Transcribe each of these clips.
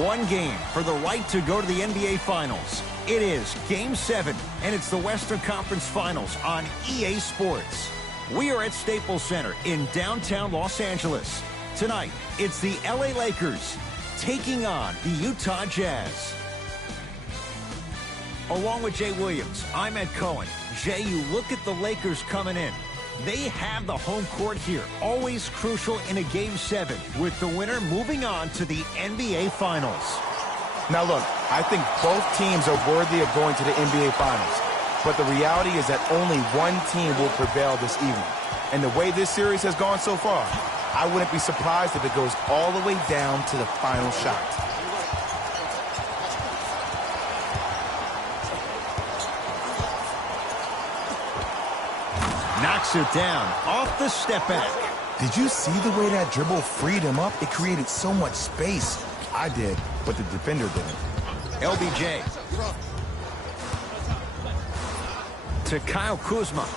One game for the right to go to the NBA Finals. It is Game 7, and it's the Western Conference Finals on EA Sports. We are at Staples Center in downtown Los Angeles. Tonight, it's the LA Lakers taking on the Utah Jazz. Along with Jay Williams, I'm Ed Cohen. Jay, you look at the Lakers coming in. They have the home court here, always crucial in a Game 7, with the winner moving on to the NBA Finals. Now look, I think both teams are worthy of going to the NBA Finals. But the reality is that only one team will prevail this evening. And the way this series has gone so far, I wouldn't be surprised if it goes all the way down to the final shot. Knocks it down off the step back. Did you see the way that dribble freed him up? It created so much space. I did, but the defender didn't. LBJ. To Kyle Kuzma.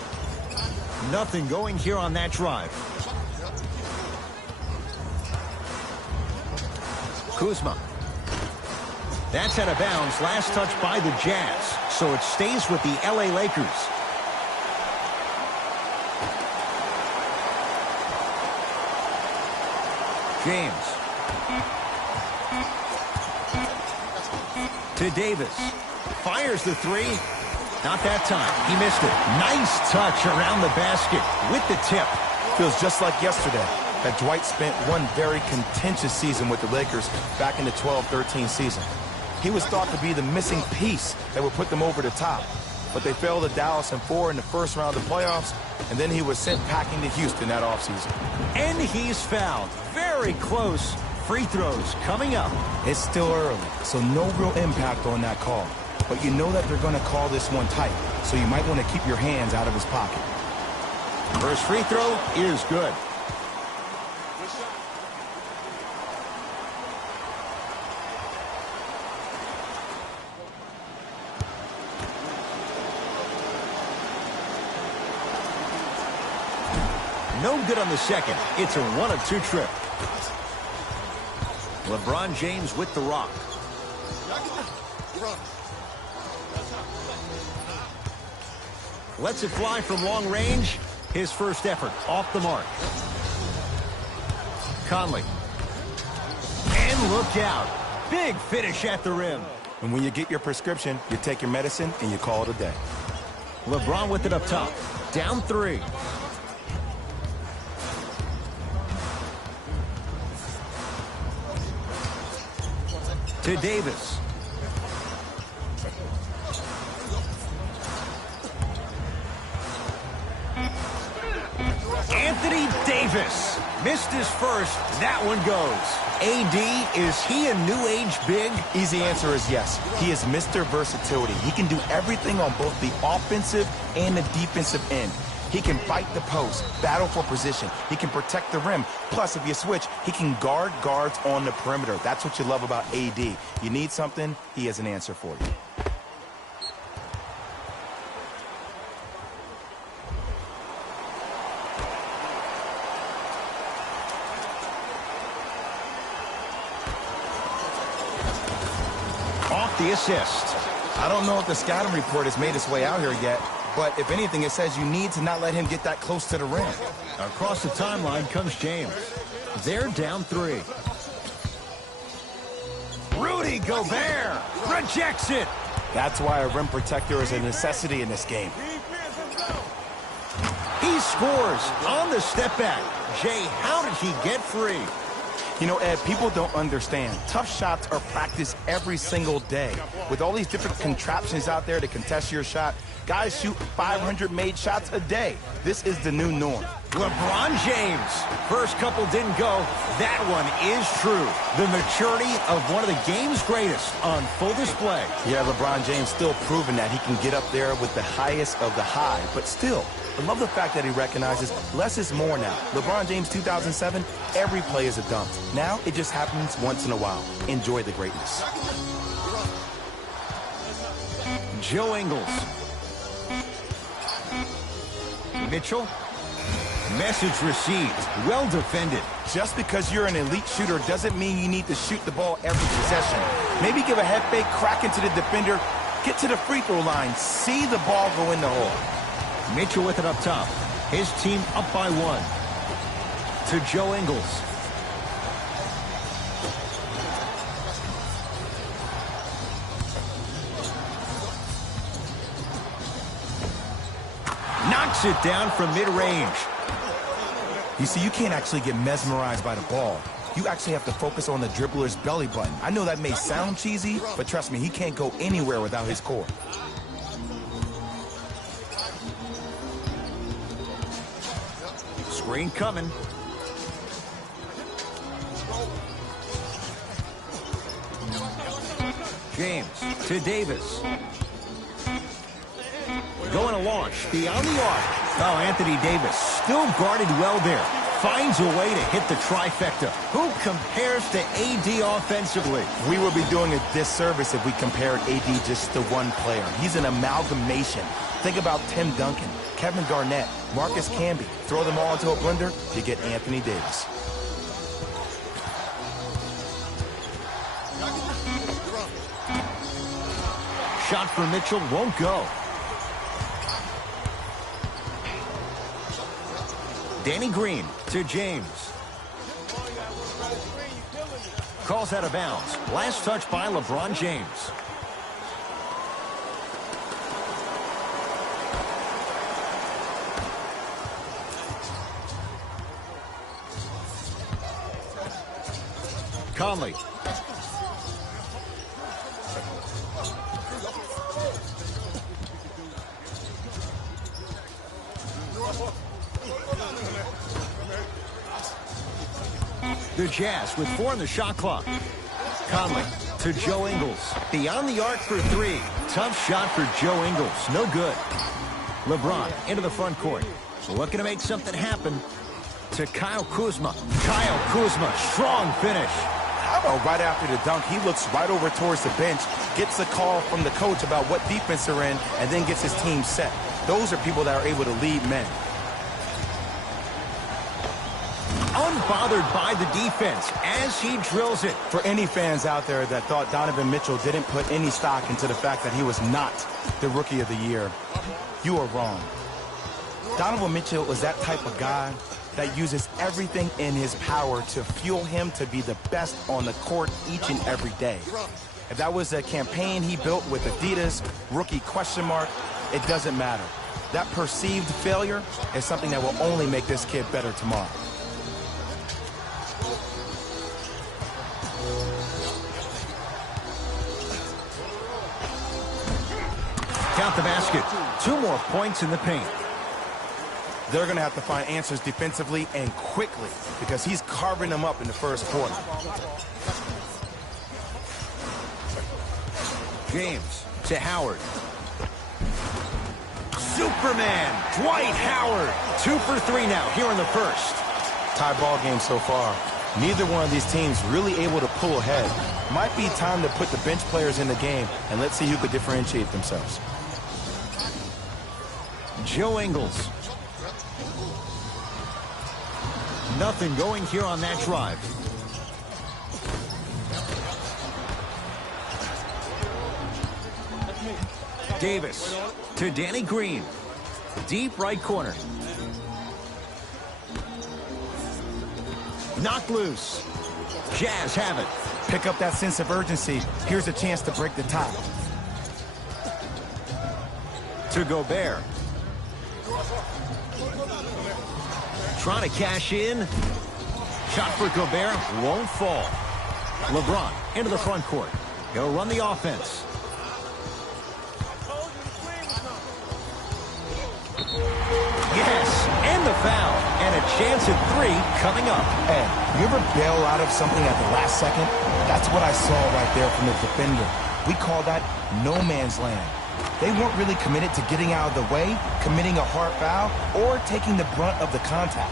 Nothing going here on that drive. Kuzma. That's out of bounds. Last touch by the Jazz. So it stays with the LA Lakers. James. To Davis. Fires the three. Not that time. He missed it. Nice touch around the basket with the tip. Feels just like yesterday that Dwight spent one very contentious season with the Lakers back in the 12-13 season. He was thought to be the missing piece that would put them over the top. But they fell to Dallas in 4 in the first round of the playoffs, and then he was sent packing to Houston that offseason. And he's fouled. Very close. Free throws coming up. It's still early, so no real impact on that call. But you know that they're going to call this one tight, so you might want to keep your hands out of his pocket. First free throw is good. No good on the second. It's a 1-of-2 trip. LeBron James with the rock. Lets it fly from long range. His first effort off the mark. Conley. And look out. Big finish at the rim. And when you get your prescription, you take your medicine and you call it a day. LeBron with it up top. Down 3. To Davis. Anthony Davis missed his first. That one goes. AD, is he a new age big? Easy answer is yes. He is Mr. Versatility. He can do everything on both the offensive and the defensive end. He can fight the post, battle for position. He can protect the rim. Plus, if you switch, he can guard guards on the perimeter. That's what you love about AD. You need something, he has an answer for you. Off the assist. I don't know if the scouting report has made its way out here yet, but if anything, it says you need to not let him get that close to the rim. Across the timeline comes James. They're down 3. Rudy Gobert rejects it. That's why a rim protector is a necessity in this game. He scores on the step back. Jay, how did he get free? You know, Ed, people don't understand. Tough shots are practiced every single day. With all these different contraptions out there to contest your shot, guys shoot 500 made shots a day. This is the new norm. LeBron James. First couple didn't go. That one is true. The maturity of one of the game's greatest on full display. Yeah, LeBron James still proving that he can get up there with the highest of the high. But still, I love the fact that he recognizes less is more now. LeBron James 2007, every play is a dunk. Now it just happens once in a while. Enjoy the greatness. Joe Ingles. Mitchell. Message received. Well defended. Just because you're an elite shooter doesn't mean you need to shoot the ball every possession. Maybe give a head fake, crack into the defender, get to the free throw line, see the ball go in the hole. Mitchell with it up top. His team up by 1. To Joe Ingles. Knocks it down from mid-range. You see, you can't actually get mesmerized by the ball. You actually have to focus on the dribbler's belly button. I know that may sound cheesy, but trust me, he can't go anywhere without his core. Screen coming. James to Davis. Going to launch beyond the arc. Oh, Anthony Davis still guarded well there. Finds a way to hit the trifecta. Who compares to AD offensively? We would be doing a disservice if we compared AD just to one player. He's an amalgamation. Think about Tim Duncan, Kevin Garnett, Marcus Camby. Throw them all into a blender, you get Anthony Davis. Shot for Mitchell won't go. Danny Green to James. Calls out of bounds. Last touch by LeBron James. Conley. The Jazz with 4 on the shot clock. Conley to Joe Ingles. Beyond the arc for 3. Tough shot for Joe Ingles. No good. LeBron into the front court. Looking to make something happen to Kyle Kuzma. Kyle Kuzma, strong finish. How about right after the dunk, he looks right over towards the bench, gets a call from the coach about what defense they're in, and then gets his team set. Those are people that are able to lead men. Unbothered by the defense as he drills it. For any fans out there that thought Donovan Mitchell didn't put any stock into the fact that he was not the Rookie of the Year, you are wrong. Donovan Mitchell is that type of guy that uses everything in his power to fuel him to be the best on the court each and every day. If that was a campaign he built with Adidas, rookie question mark, it doesn't matter. That perceived failure is something that will only make this kid better tomorrow. Count the basket. 2 more points in the paint. They're going to have to find answers defensively and quickly because he's carving them up in the first quarter. James to Howard. Superman, Dwight Howard. 2 for 3 now here in the first. Tie ball game so far. Neither one of these teams really able to pull ahead. Might be time to put the bench players in the game and let's see who could differentiate themselves. Joe Ingles. Nothing going here on that drive. Davis to Danny Green. Deep right corner. Knocked loose. Jazz have it. Pick up that sense of urgency. Here's a chance to break the tie. To Gobert. Trying to cash in. Shot for Gobert won't fall. LeBron into the front court. He'll run the offense. Yes, and the foul. And a chance at 3 coming up. Hey, you ever bail out of something at the last second? That's what I saw right there from the defender. We call that no man's land. They weren't really committed to getting out of the way, committing a hard foul, or taking the brunt of the contact.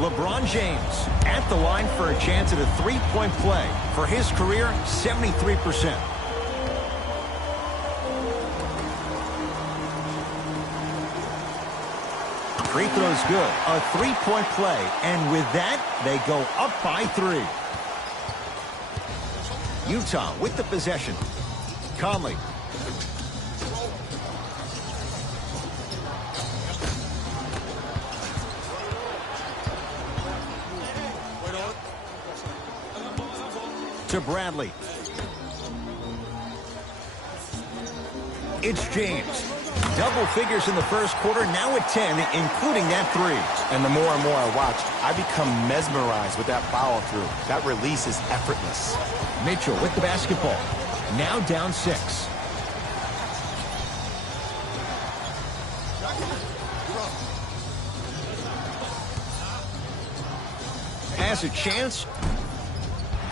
LeBron James at the line for a chance at a 3-point play. For his career, 73%. Free throw's good. A three-point play. And with that, they go up by 3. Utah with the possession. Conley. To Bradley. It's James. Double figures in the first quarter, now at 10, including that 3. And the more and more I watch, I become mesmerized with that follow-through. That release is effortless. Mitchell with the basketball. Now down 6. Has a chance.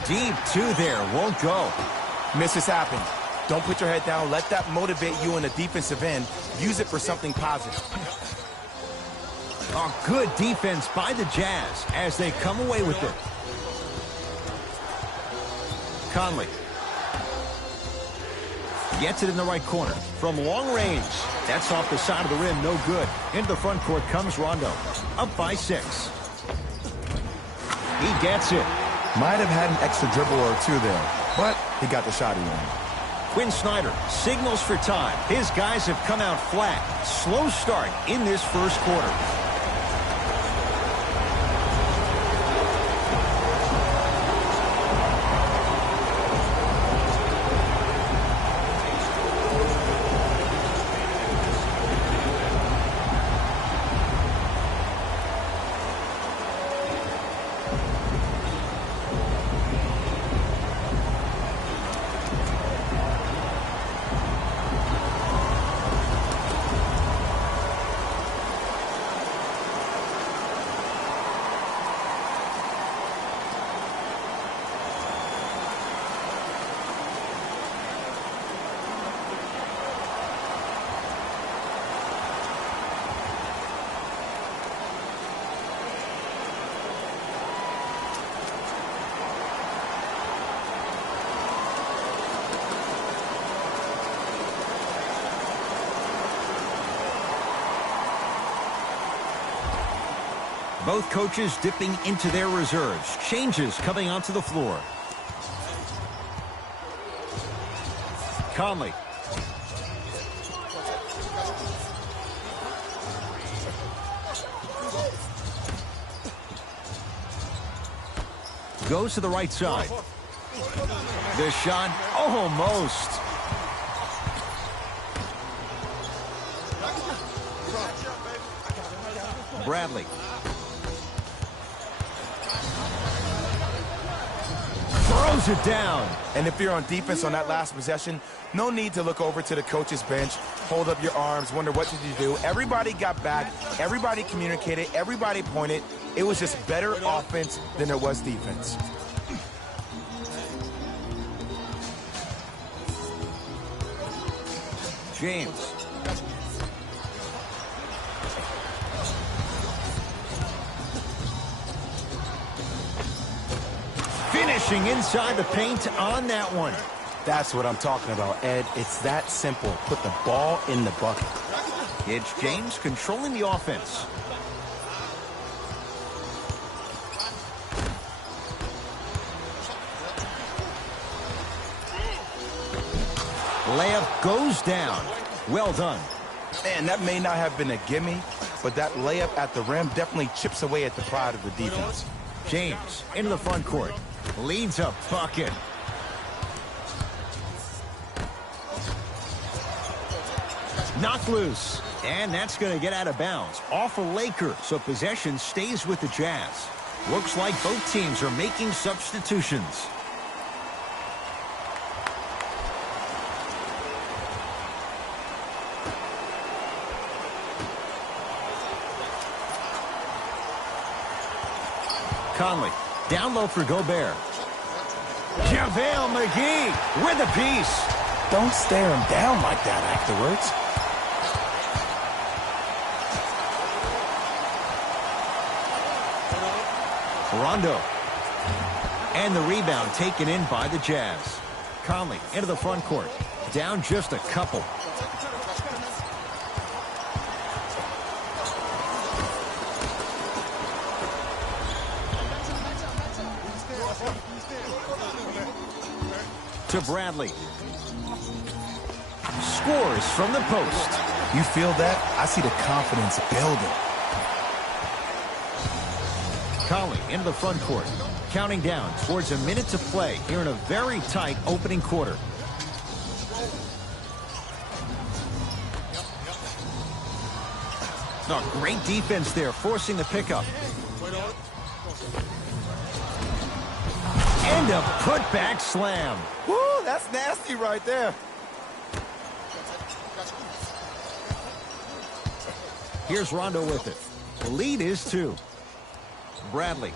Deep 2 there. Won't go. Misses happen. Don't put your head down. Let that motivate you in the defensive end. Use it for something positive. A good defense by the Jazz as they come away with it. Conley. Gets it in the right corner. From long range. That's off the side of the rim. No good. Into the front court comes Rondo. Up by 6. He gets it. Might have had an extra dribble or 2 there, but he got the shot he wanted. Quinn Snyder signals for time. His guys have come out flat. Slow start in this first quarter. Both coaches dipping into their reserves. Changes coming onto the floor. Conley. Goes to the right side. The shot almost. Bradley. Throws it down. And if you're on defense on that last possession, no need to look over to the coach's bench, hold up your arms, wonder what did you do. Everybody got back. Everybody communicated. Everybody pointed. It was just better offense than it was defense. James. Finishing inside the paint on that one. That's what I'm talking about, Ed. It's that simple. Put the ball in the bucket. It's James controlling the offense. Layup goes down. Well done. Man, that may not have been a gimme, but that layup at the rim definitely chips away at the pride of the defense. James into the front court. Leads a bucket. Knocked loose. And that's going to get out of bounds. Off a Laker, so possession stays with the Jazz. Looks like both teams are making substitutions. Conley, down low for Gobert. JaVale McGee with a piece. Don't stare him down like that afterwards. Rondo. And the rebound taken in by the Jazz. Conley into the front court. Down just a couple. To Bradley. Scores from the post. You feel that? I see the confidence building. Conley into the front court. Counting down towards a minute to play here in a very tight opening quarter. No, great defense there, forcing the pickup. And a putback slam. Woo, that's nasty right there. Here's Rondo with it. The lead is 2. Bradley.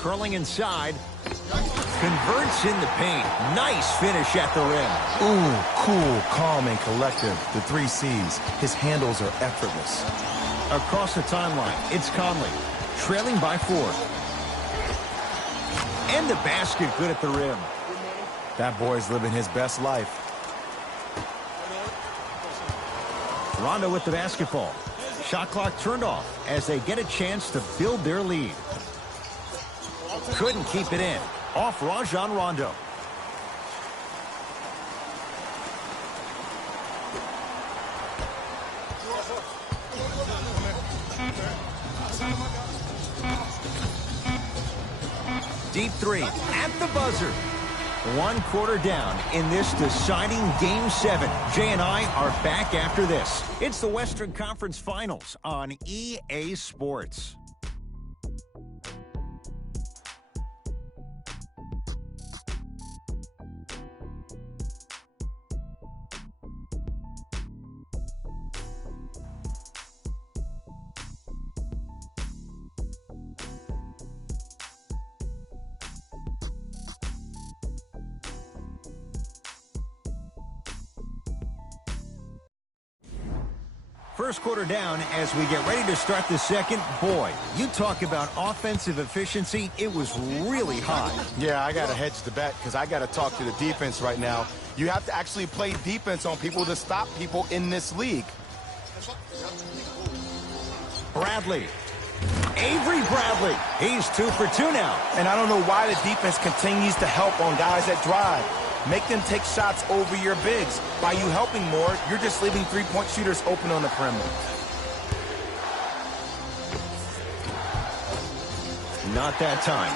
Curling inside. Converts in the paint. Nice finish at the rim. Ooh, cool, calm, and collective. The 3 C's. His handles are effortless. Across the timeline, it's Conley. Trailing by 4. And the basket good at the rim. That boy's living his best life. Rondo with the basketball. Shot clock turned off as they get a chance to build their lead. Couldn't keep it in. Off Rajon Rondo. Deep 3 at the buzzer. 1 quarter down in this deciding Game 7. Jay and I are back after this. It's the Western Conference Finals on EA Sports. First quarter down as we get ready to start the second. Boy, you talk about offensive efficiency. It was really hot. Yeah, I got to hedge the bet because I got to talk to the defense right now. You have to actually play defense on people to stop people in this league. Bradley. Avery Bradley. He's 2 for 2 now. And I don't know why the defense continues to help on guys that drive. Make them take shots over your bigs. By you helping more, you're just leaving 3-point shooters open on the perimeter. Not that time.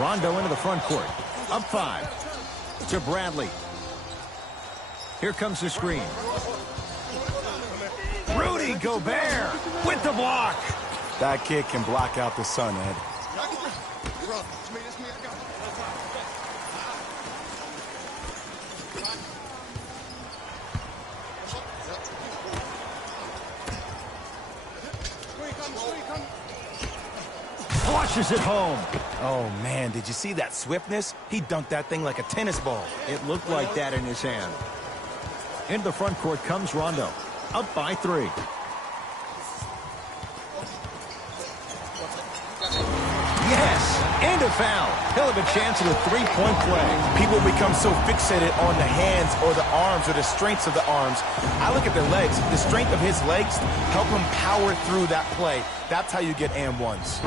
Rondo into the front court. Up 5. To Bradley. Here comes the screen. Rudy Gobert with the block. That kid can block out the sun, Ed. Flushes it home. Oh, man, did you see that swiftness? He dunked that thing like a tennis ball. It looked like that in his hand. Into the front court comes Rondo. Up by 3. Yes, and a foul. He'll have a chance at a 3-point play. People become so fixated on the hands or the arms or the strengths of the arms. I look at the legs. The strength of his legs help him power through that play. That's how you get and ones.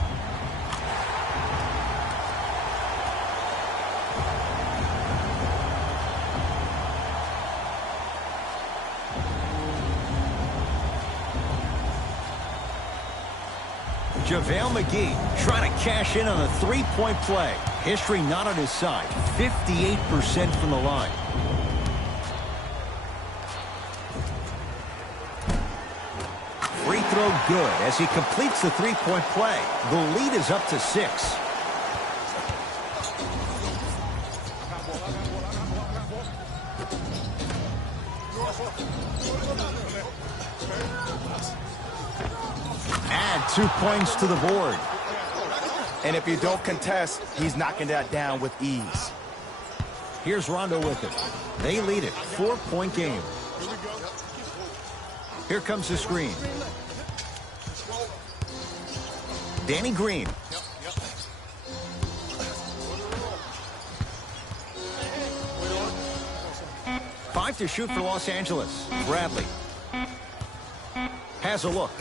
JaVale McGee trying to cash in on a 3-point play. History not on his side. 58% from the line. Free throw good as he completes the 3-point play. The lead is up to 6. Add 2 points to the board. And if you don't contest, he's knocking that down with ease. Here's Rondo with it. They lead it. 4-point game. Here comes the screen. Danny Green. Five to shoot for Los Angeles. Bradley. has a look.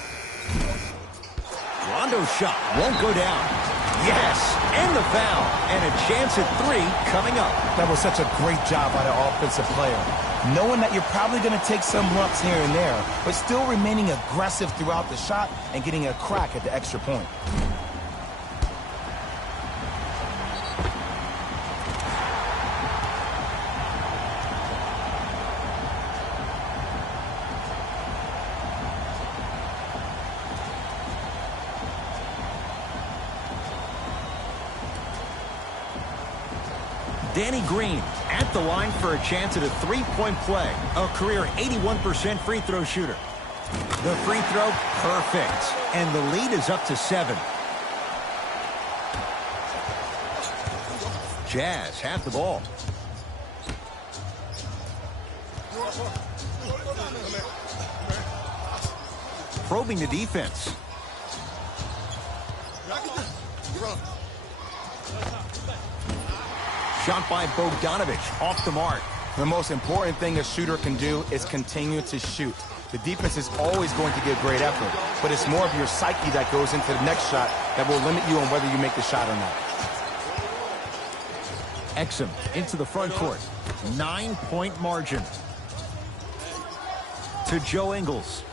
Rondo's shot won't go down. Yes, and the foul. And a chance at 3 coming up. That was such a great job by the offensive player. Knowing that you're probably going to take some lumps here and there, but still remaining aggressive throughout the shot and getting a crack at the extra point. Danny Green at the line for a chance at a 3-point play. A career 81% free throw shooter. The free throw, perfect. And the lead is up to 7. Jazz have the ball. Probing the defense. Shot by Bogdanovich off the mark. The most important thing a shooter can do is continue to shoot. The defense is always going to give great effort, but it's more of your psyche that goes into the next shot that will limit you on whether you make the shot or not. Exum into the front court. 9-point margin. To Joe Ingles.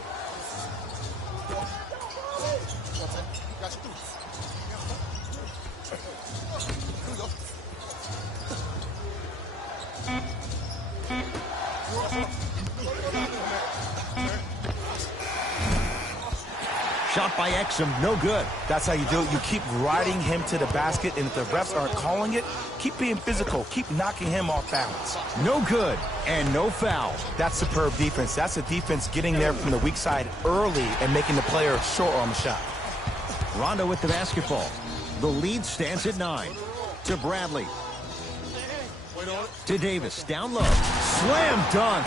Shot by Exum, no good. That's how you do it. You keep riding him to the basket, and if the refs aren't calling it, keep being physical. Keep knocking him off balance. No good, and no foul. That's superb defense. That's a defense getting there from the weak side early and making the player short on the shot. Rondo with the basketball. The lead stands at 9. To Bradley. To Davis, down low. Slam dunk.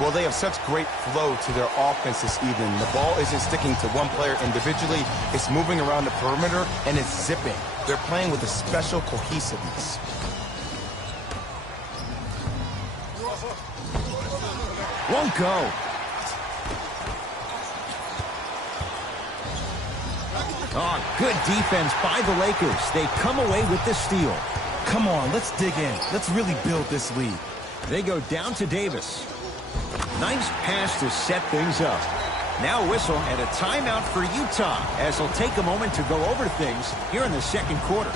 Well, they have such great flow to their offense this evening. The ball isn't sticking to one player individually. It's moving around the perimeter, and it's zipping. They're playing with a special cohesiveness. Won't go. Oh, good defense by the Lakers. They come away with the steal. Come on, let's dig in. Let's really build this lead. They go down to Davis. Nice pass to set things up. Now a whistle and a timeout for Utah as they'll take a moment to go over things here in the second quarter.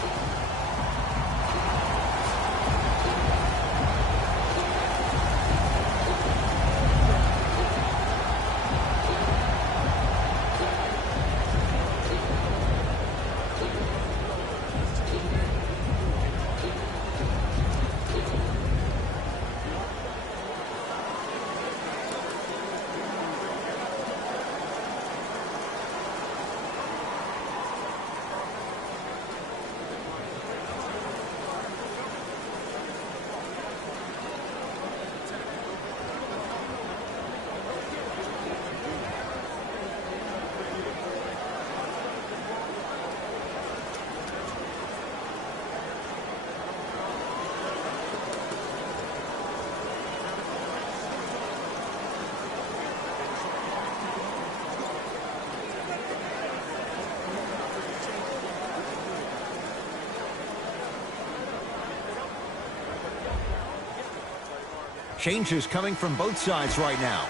Changes coming from both sides right now.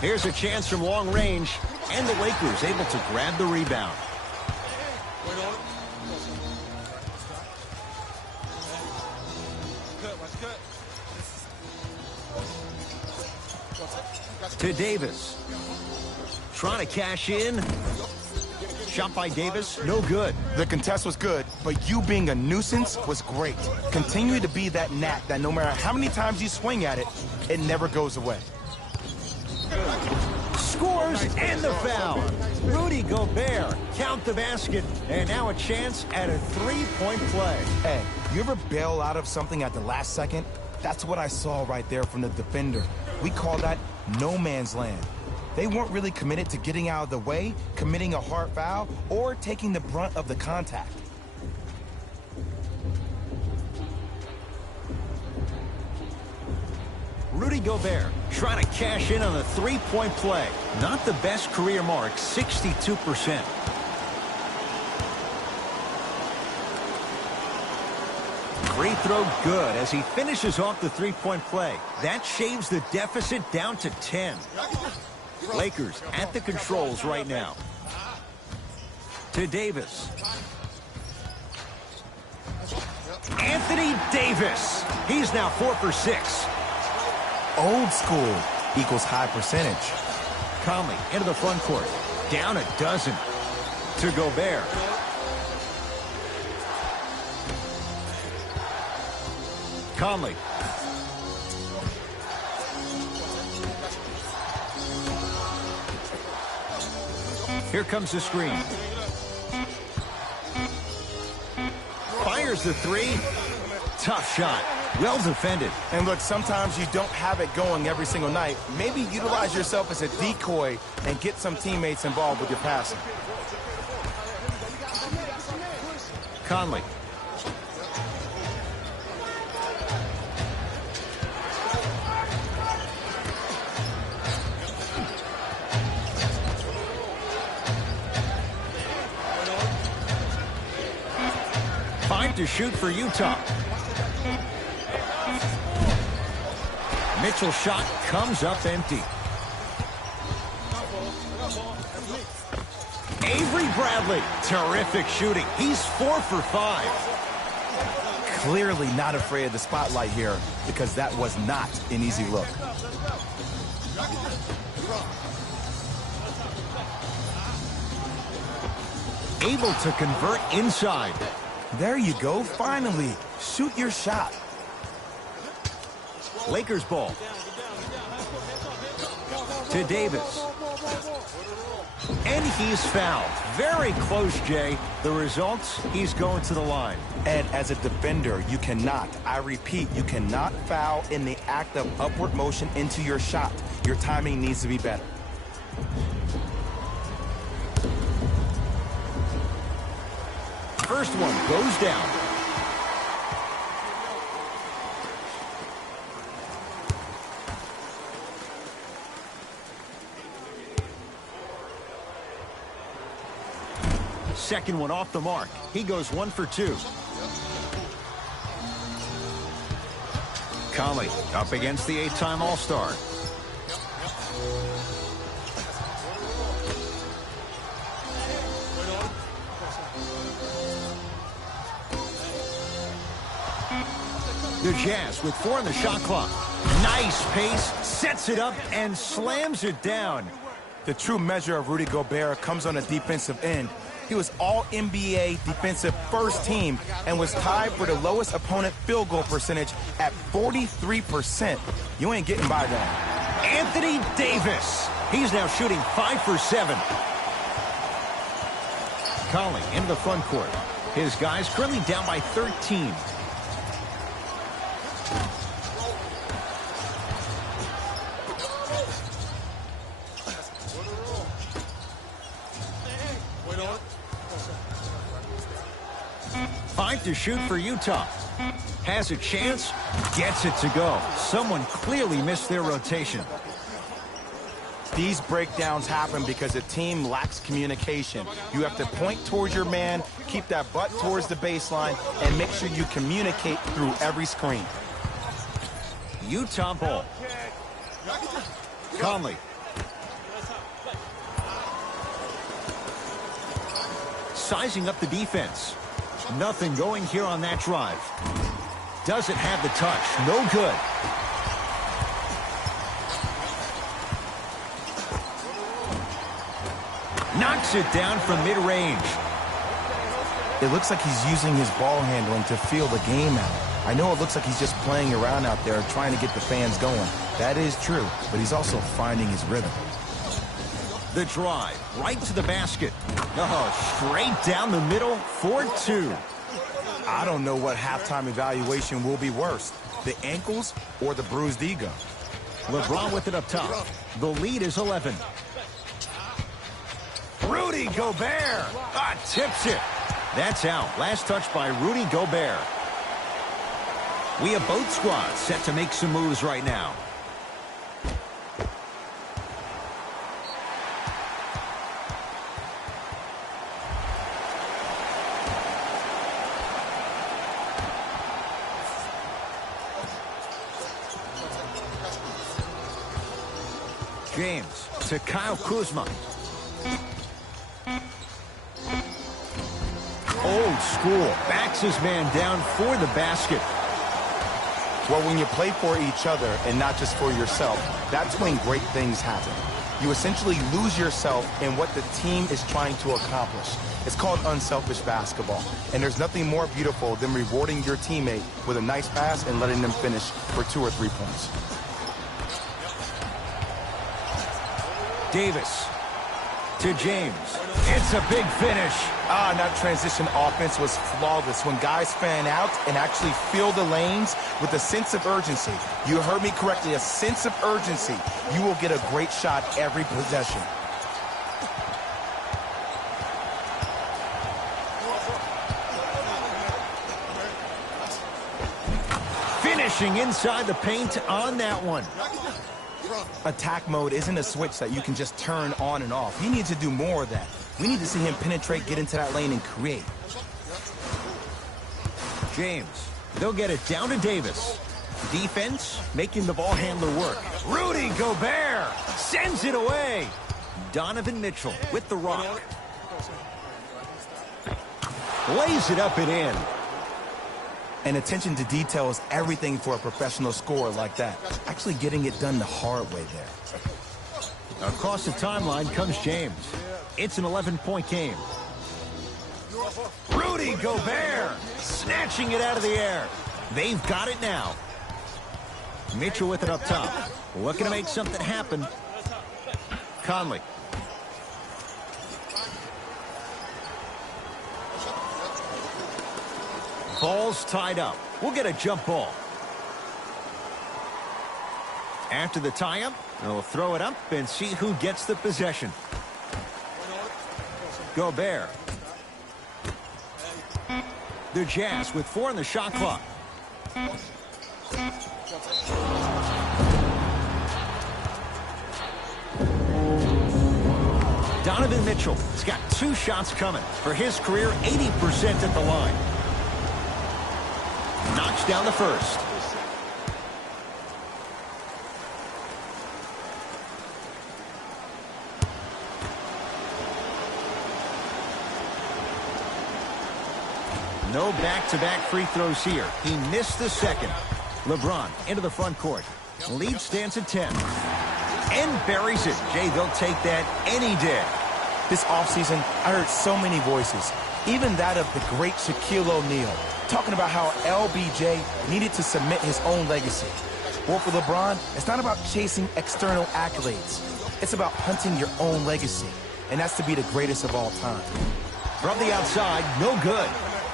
Here's a chance from long range, and the Lakers able to grab the rebound. To Davis. Trying to cash in. Shot by Davis, no good. The contest was good, but you being a nuisance was great. Continue to be that gnat that no matter how many times you swing at it, it never goes away. Scores and the foul. Rudy Gobert, count the basket, and now a chance at a 3-point play. Hey, you ever bail out of something at the last second? That's what I saw right there from the defender. We call that no man's land. They weren't really committed to getting out of the way, committing a hard foul, or taking the brunt of the contact. Rudy Gobert trying to cash in on the three-point play. Not the best career mark, 62%. Free throw good as he finishes off the three-point play. That shaves the deficit down to 10. Lakers at the controls right now. To Davis. Anthony Davis. He's now 4 for 6. Old school equals high percentage. Conley into the front court. Down a dozen. To Gobert. Conley. Here comes the screen. Fires the three. Tough shot. Well defended. And look, sometimes you don't have it going every single night. Maybe utilize yourself as a decoy and get some teammates involved with your passing. Conley. To shoot for Utah. Mitchell's shot comes up empty. Avery Bradley, terrific shooting. He's 4 for 5. Clearly not afraid of the spotlight here because that was not an easy look. Able to convert inside. There you go, finally. Shoot your shot. Lakers ball. To Davis. And he's fouled. Very close, Jay. The results, he's going to the line. And as a defender, you cannot, I repeat, you cannot foul in the act of upward motion into your shot. Your timing needs to be better. First one goes down. Second one off the mark. He goes 1 for 2. Conley up against the 8-time All-Star. The Jazz with 4 on the shot clock. Nice pace, sets it up, and slams it down. The true measure of Rudy Gobert comes on the defensive end. He was all-NBA defensive first team and was tied for the lowest opponent field goal percentage at 43%. You ain't getting by that. Anthony Davis. He's now shooting 5 for 7. Conley into the front court. His guys currently down by 13. To shoot for Utah. Has a chance, gets it to go. Someone clearly missed their rotation. These breakdowns happen because a team lacks communication. You have to point towards your man, keep that butt towards the baseline, and make sure you communicate through every screen. Utah ball. Conley. Sizing up the defense. Nothing going here on that drive. Doesn't have the touch. No good. Knocks it down from mid-range. It looks like he's using his ball handling to feel the game out. I know it looks like he's just playing around out there trying to get the fans going. That is true, but he's also finding his rhythm. The drive, right to the basket. Oh, straight down the middle, 4-2. I don't know what halftime evaluation will be worse. the ankles or the bruised ego. LeBron with it up top. The lead is 11. Rudy Gobert tips it. That's out. Last touch by Rudy Gobert. We have both squads set to make some moves right now. James to Kyle Kuzma. Old school. Backs his man down for the basket. Well, when you play for each other and not just for yourself, that's when great things happen. You essentially lose yourself in what the team is trying to accomplish. It's called unselfish basketball. And there's nothing more beautiful than rewarding your teammate with a nice pass and letting them finish for 2 or 3 points. Davis to James. It's a big finish. And that transition offense was flawless when guys fan out and actually fill the lanes with a sense of urgency. You heard me correctly, a sense of urgency. You will get a great shot every possession. Finishing inside the paint on that one. Attack mode isn't a switch that you can just turn on and off. He needs to do more of that. We need to see him penetrate, get into that lane, and create. James, they'll get it down to Davis. Defense, making the ball handler work. Rudy Gobert sends it away. Donovan Mitchell with the rock. Lays it up and in. And attention to detail is everything for a professional scorer like that. Actually getting it done the hard way there. Across the timeline comes James. It's an 11-point game. Rudy Gobert snatching it out of the air. They've got it now. Mitchell with it up top. Looking to make something happen. Conley. Ball's tied up. We'll get a jump ball. After the tie-up, they'll throw it up and see who gets the possession. Gobert. The Jazz with 4 on the shot clock. Donovan Mitchell has got 2 shots coming. For his career, 80% at the line. Knocks down the first. No back-to-back free throws here. He missed the second. LeBron into the front court. Lead stands at 10. And buries it. Jay, they'll take that any day. This offseason, I heard so many voices, even that of the great Shaquille O'Neal, talking about how LBJ needed to cement his own legacy. Well, for LeBron, it's not about chasing external accolades. It's about hunting your own legacy, and that's to be the greatest of all time. From the outside, no good.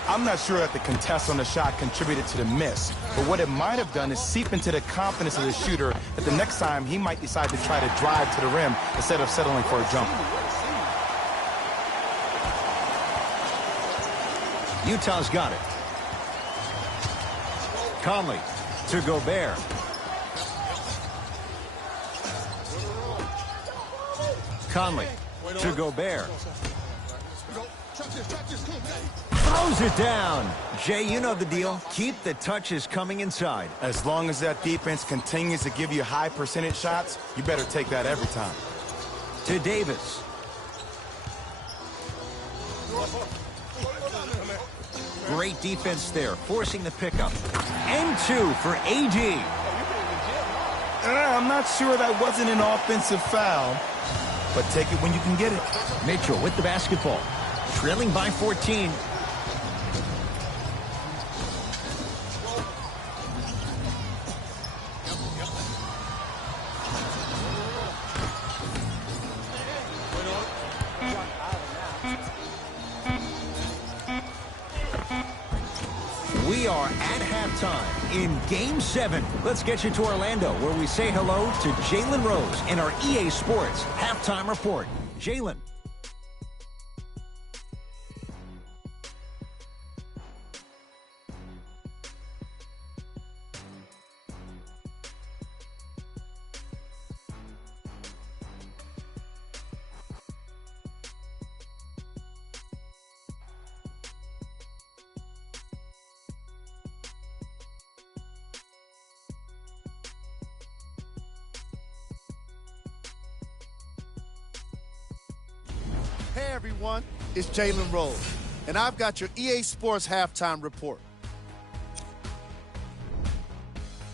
I'm not sure that the contest on the shot contributed to the miss, but what it might have done is seep into the confidence of the shooter that the next time he might decide to try to drive to the rim instead of settling for a jumper. Utah's got it. Conley to Gobert. Conley to Gobert. Throws it down. Jay, you know the deal. Keep the touches coming inside. As long as that defense continues to give you high percentage shots, you better take that every time. To Davis. Great defense there, forcing the pickup. And 2 for AD. I'm not sure that wasn't an offensive foul, but take it when you can get it. Mitchell with the basketball. Trailing by 14. We We are at halftime in Game 7. Let's get you to Orlando, where we say hello to Jalen Rose in our EA Sports Halftime Report. Jalen. Hey everyone, it's Jalen Rose, and I've got your EA Sports Halftime Report.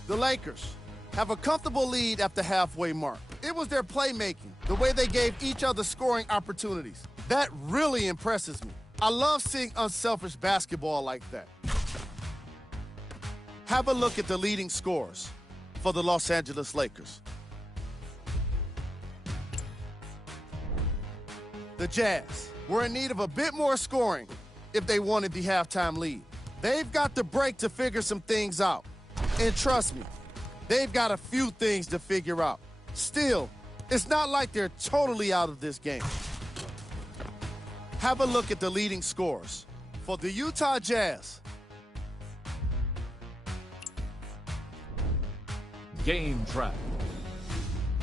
The Lakers have a comfortable lead at the halfway mark. It was their playmaking, the way they gave each other scoring opportunities. That really impresses me. I love seeing unselfish basketball like that. Have a look at the leading scorers for the Los Angeles Lakers. The Jazz were in need of a bit more scoring if they wanted the halftime lead. They've got the break to figure some things out. And trust me, they've got a few things to figure out. Still, it's not like they're totally out of this game. Have a look at the leading scorers for the Utah Jazz. Game track.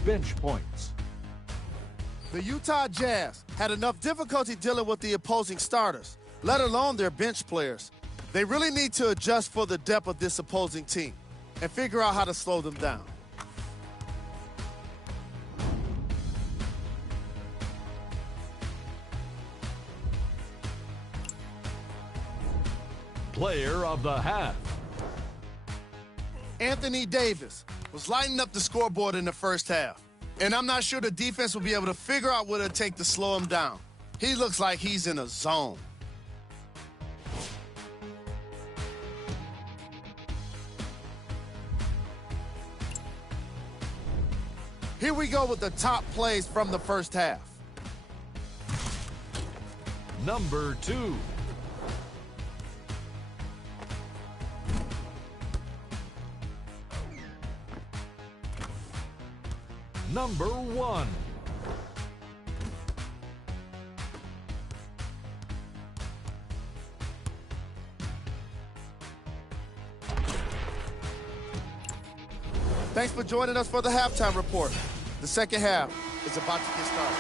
Bench points. The Utah Jazz had enough difficulty dealing with the opposing starters, let alone their bench players. They really need to adjust for the depth of this opposing team and figure out how to slow them down. Player of the half. Anthony Davis was lighting up the scoreboard in the first half. And I'm not sure the defense will be able to figure out what it'll take to slow him down. He looks like he's in a zone. Here we go with the top plays from the first half. Number 2. Number 1. Thanks for joining us for the halftime report. The second half is about to get started.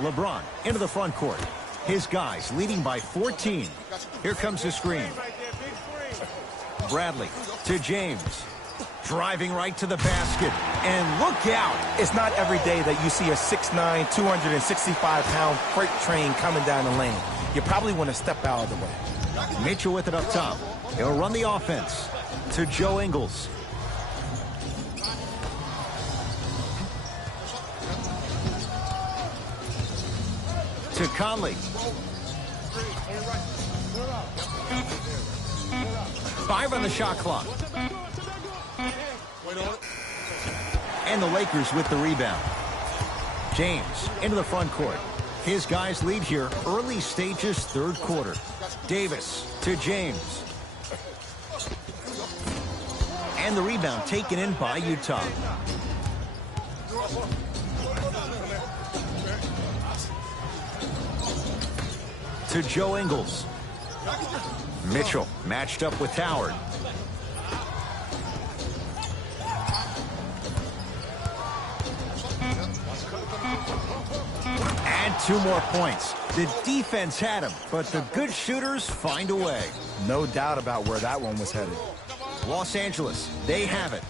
LeBron into the front court. His guys leading by 14. Here comes the screen. Bradley to James. Driving right to the basket. And look out. It's not every day that you see a 6'9", 265-pound freight train coming down the lane. You probably want to step out of the way. Mitchell with it up top. He'll run the offense to Joe Ingles. To Conley. 5 on the shot clock. And the Lakers with the rebound. James into the front court. His guys lead here early stages, third quarter. Davis to James. And the rebound taken in by Utah. To Joe Ingles. Mitchell matched up with Howard. And 2 more points. The defense had him, but the good shooters find a way. No doubt about where that one was headed. Los Angeles, they have it.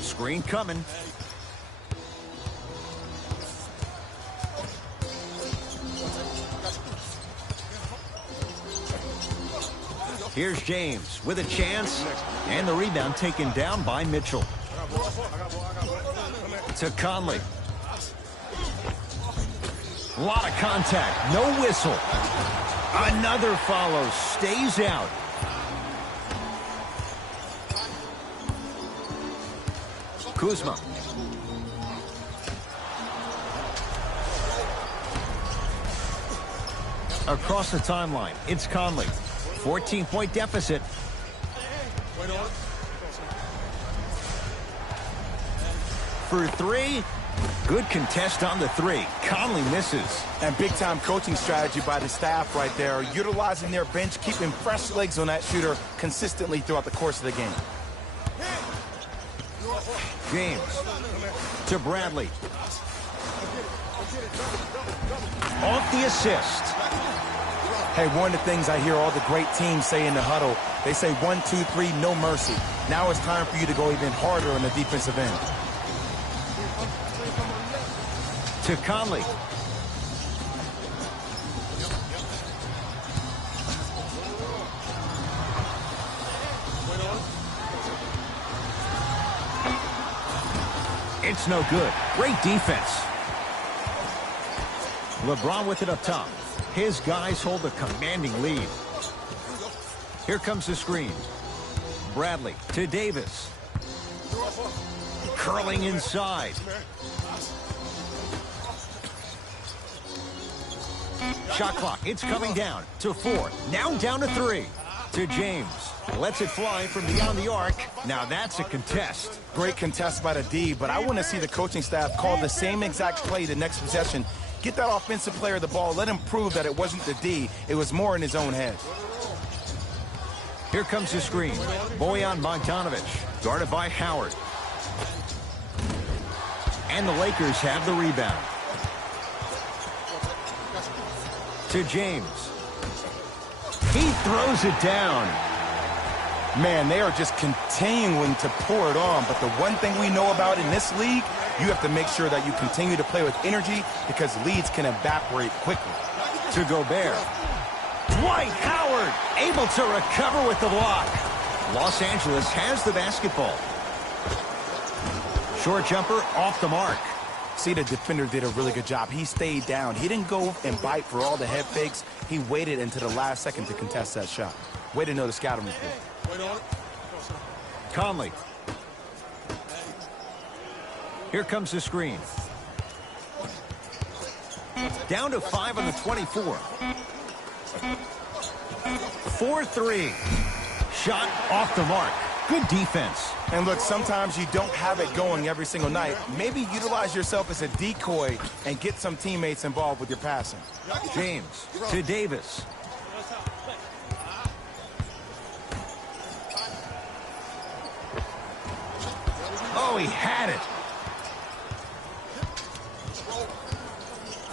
Screen coming. Here's James with a chance, and the rebound taken down by Mitchell. To Conley. A lot of contact, no whistle. Another follow, stays out. Kuzma. Across the timeline, it's Conley. 14-point deficit. For three. Good contest on the three. Conley misses. And big-time coaching strategy by the staff right there, utilizing their bench, keeping fresh legs on that shooter consistently throughout the course of the game. James to Bradley. Off the assist. Hey, one of the things I hear all the great teams say in the huddle, they say 1, 2, 3, no mercy. Now it's time for you to go even harder on the defensive end. To Conley. It's no good. Great defense. LeBron with it up top. His guys hold a commanding lead. Here comes the screen. Bradley to Davis. Curling inside. Shot clock, it's coming down to 4. Now down to 3. To James. Lets it fly from beyond the arc. Now that's a contest. Great contest by the D, but I want to see the coaching staff call the same exact play the next possession. Get that offensive player the ball. Let him prove that it wasn't the D. It was more in his own head. Here comes the screen. Bojan Bogdanovic, guarded by Howard. And the Lakers have the rebound. To James. He throws it down. Man, they are just continuing to pour it on. But the one thing we know about in this league, you have to make sure that you continue to play with energy because leads can evaporate quickly. To Gobert. Dwight Howard able to recover with the block. Los Angeles has the basketball. Short jumper off the mark. See, the defender did a really good job. He stayed down. He didn't go and bite for all the head fakes. He waited until the last second to contest that shot. Way to know the scouting report. Conley. Here comes the screen. Down to 5 on the 24. 4-3. Shot off the mark. Good defense. And look, sometimes you don't have it going every single night. Maybe utilize yourself as a decoy and get some teammates involved with your passing. James to Davis. Oh, he had it.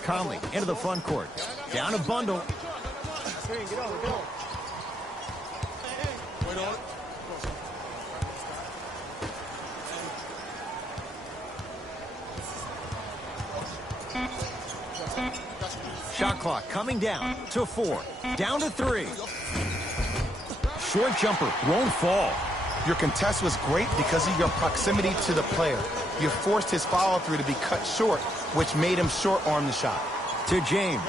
Conley into the front court. Down a bundle. Shot clock coming down to 4. Down to 3. Short jumper won't fall. Your contest was great because of your proximity to the player. You forced his follow-through to be cut short, which made him short-arm the shot. To James.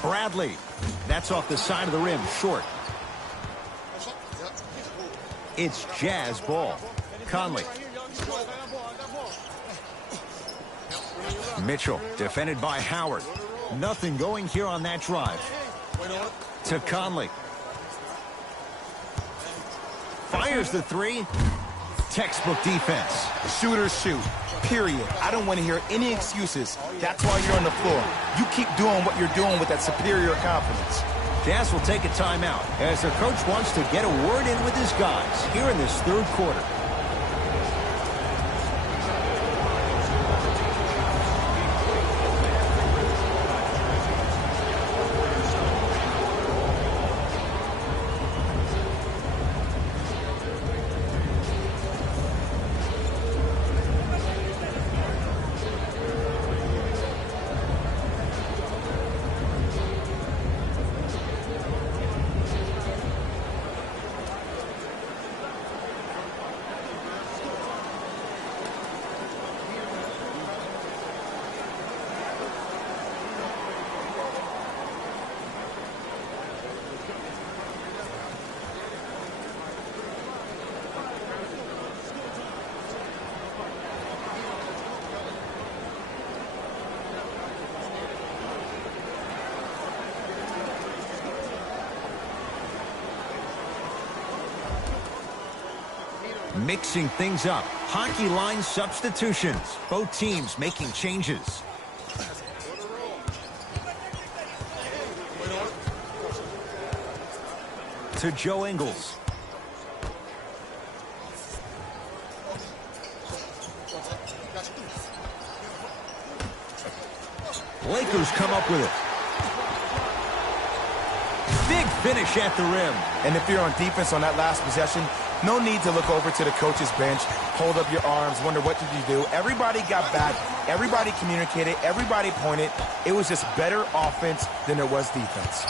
Bradley. That's off the side of the rim, short. It's Jazz ball. Conley. Mitchell, defended by Howard. Nothing going here on that drive. To Conley. Fires the 3. Textbook defense. Shooters shoot, period. I don't want to hear any excuses. That's why you're on the floor. You keep doing what you're doing with that superior confidence. Jazz will take a timeout as their coach wants to get a word in with his guys here in this third quarter. Mixing things up. Hockey line substitutions. Both teams making changes. To Joe Ingles. Lakers come up with it. Big finish at the rim. And if you're on defense on that last possession, no need to look over to the coach's bench, hold up your arms, wonder what did you do. Everybody got back. Everybody communicated. Everybody pointed. It was just better offense than there was defense.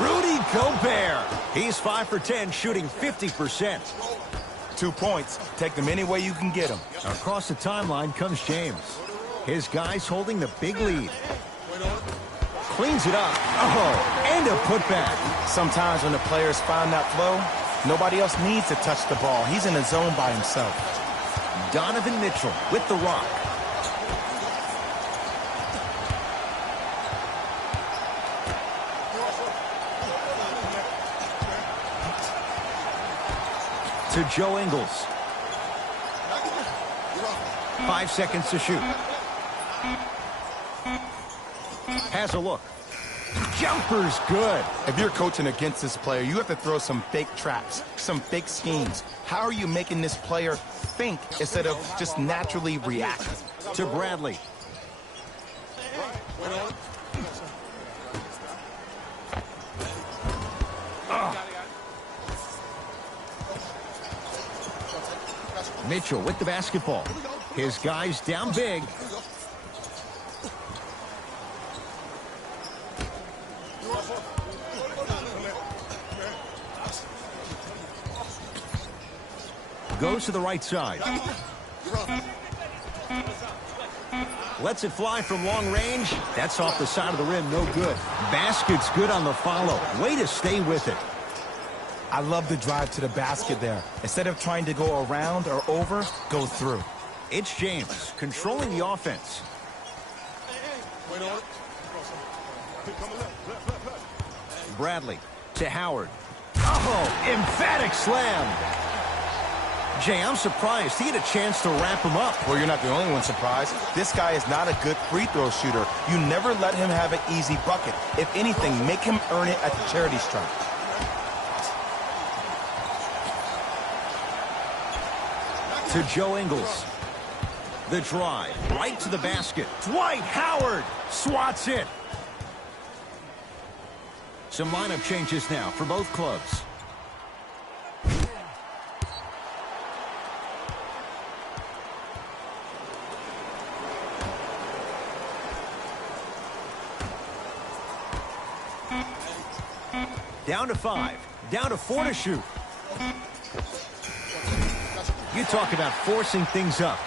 Rudy Gobert. He's 5 for 10, shooting 50%. 2 points. Take them any way you can get them. Across the timeline comes James. His guys holding the big lead. Cleans it up. Oh, and a putback. Sometimes when the players find that flow, nobody else needs to touch the ball. He's in the zone by himself. Donovan Mitchell with the rock. To Joe Ingles. 5 seconds to shoot. Has a look. Jumper's good. If you're coaching against this player, you have to throw some fake traps, some fake schemes. How are you making this player think instead of just naturally react? To Bradley. Mitchell with the basketball. His guys down big. Goes to the right side. Lets it fly from long range. That's off the side of the rim, no good. Basket's good on the follow. Way to stay with it. I love the drive to the basket there. Instead of trying to go around or over, go through. It's James controlling the offense. Bradley to Howard. Oh, emphatic slam. Jay, I'm surprised he had a chance to wrap him up. Well, you're not the only one surprised. This guy is not a good free throw shooter. You never let him have an easy bucket. If anything, make him earn it at the charity stripe. To Joe Ingles. The drive right to the basket. Dwight Howard swats it. Some lineup changes now for both clubs. Down to 5. Down to 4 to shoot. You talk about forcing things up.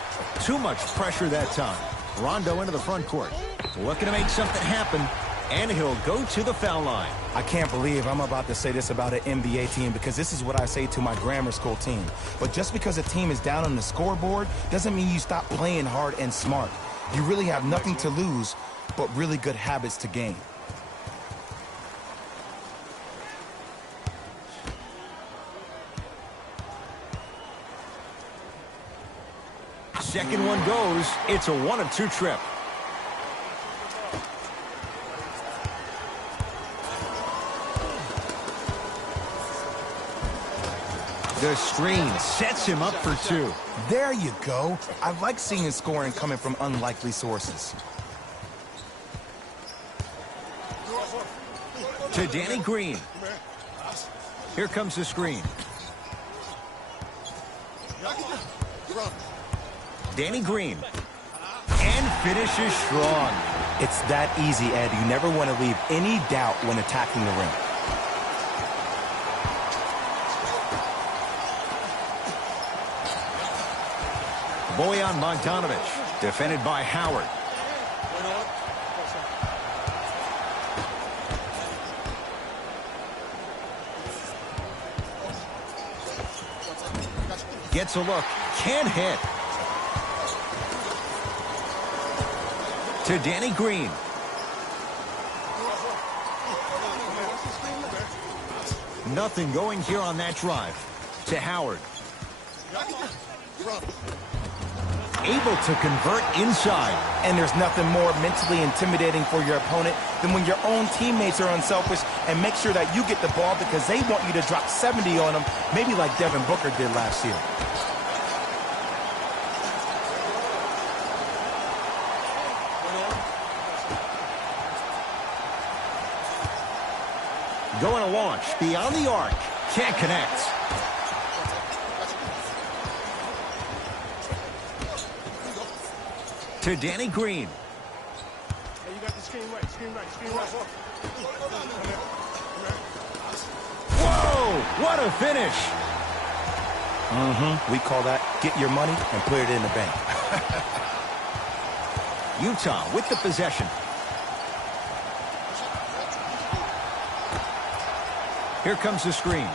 Too much pressure that time. Rondo into the front court. Looking to make something happen. And he'll go to the foul line. I can't believe I'm about to say this about an NBA team because this is what I say to my grammar school team. But just because a team is down on the scoreboard doesn't mean you stop playing hard and smart. You really have nothing to lose but really good habits to gain. Second one goes. It's a 1-of-2 trip. The screen sets him up for 2. There you go. I like seeing scoring coming from unlikely sources. To Danny Green. Here comes the screen. Danny Green. And finishes strong. It's that easy, Ed. You never want to leave any doubt when attacking the rim. Bojan Bogdanovic, defended by Howard. Gets a look, can't hit. To Danny Green. Nothing going here on that drive. To Howard. Able to convert inside. And there's nothing more mentally intimidating for your opponent than when your own teammates are unselfish and make sure that you get the ball because they want you to drop 70 on them, maybe like Devin Booker did last year. Going to launch beyond the arc. Can't connect. To Danny Green. Hey, you got the screen right, screen right, screen right. Whoa, what a finish. We call that get your money and put it in the bank. Utah with the possession. Here comes the screen.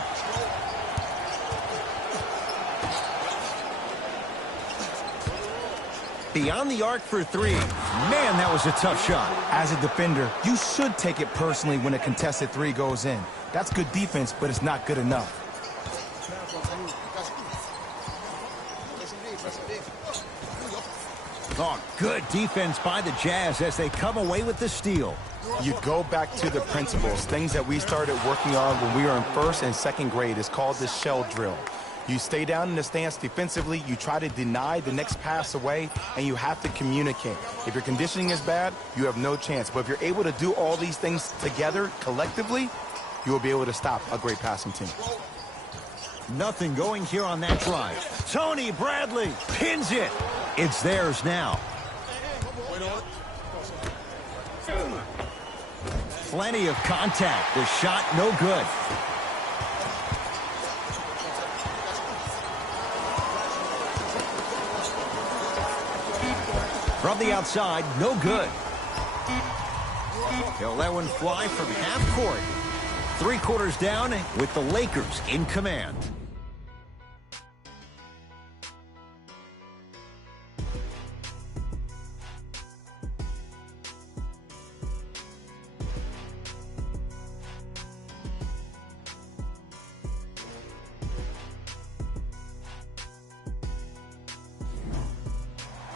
Beyond the arc for three. Man, that was a tough shot. As a defender, you should take it personally when a contested three goes in. That's good defense, but it's not good enough. Oh, good defense by the Jazz as they come away with the steal. You go back to the principles, things that we started working on when we were in first and second grade. It's called the shell drill. You stay down in the stance defensively, you try to deny the next pass away, and you have to communicate. If your conditioning is bad, you have no chance. But if you're able to do all these things together, collectively, you will be able to stop a great passing team. Nothing going here on that drive. Tony Bradley pins it. It's theirs now. Plenty of contact. The shot no good. From the outside, no good. He'll let one fly from half court. 3 quarters down with the Lakers in command.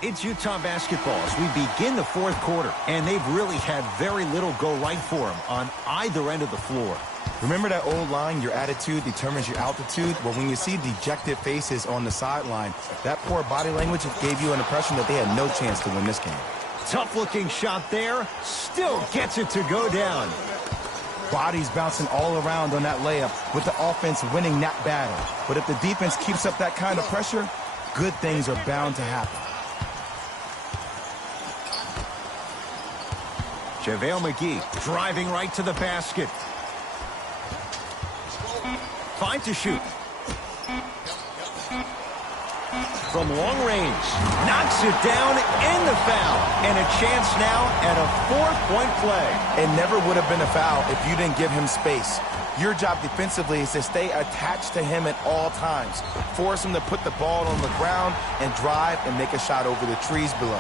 It's Utah basketball as we begin the 4th quarter, and they've really had very little go right for them on either end of the floor. Remember that old line, your attitude determines your altitude? Well, when you see dejected faces on the sideline, that poor body language gave you an impression that they had no chance to win this game. Tough-looking shot there, still gets it to go down. Bodies bouncing all around on that layup with the offense winning that battle. But if the defense keeps up that kind of pressure, good things are bound to happen. JaVale McGee driving right to the basket. 5 to shoot. From long range. Knocks it down in the foul. And a chance now at a 4-point play. It never would have been a foul if you didn't give him space. Your job defensively is to stay attached to him at all times. Force him to put the ball on the ground and drive and make a shot over the trees below.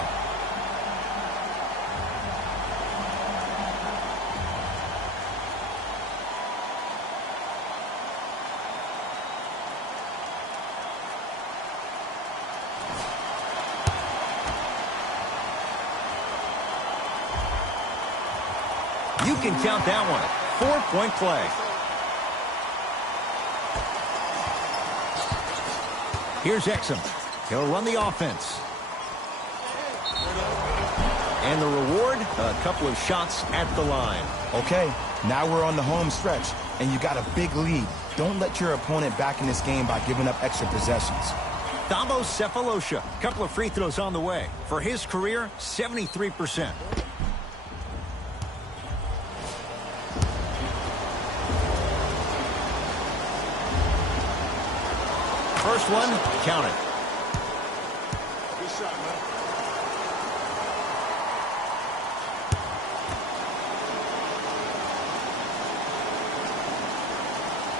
You can count that one. 4-point play. Here's Exum. He'll run the offense. And the reward, a couple of shots at the line. Okay, now we're on the home stretch, and you got a big lead. Don't let your opponent back in this game by giving up extra possessions. Thabo Cephalosha, a couple of free throws on the way. For his career, 73%. First one, count it. Good shot, man.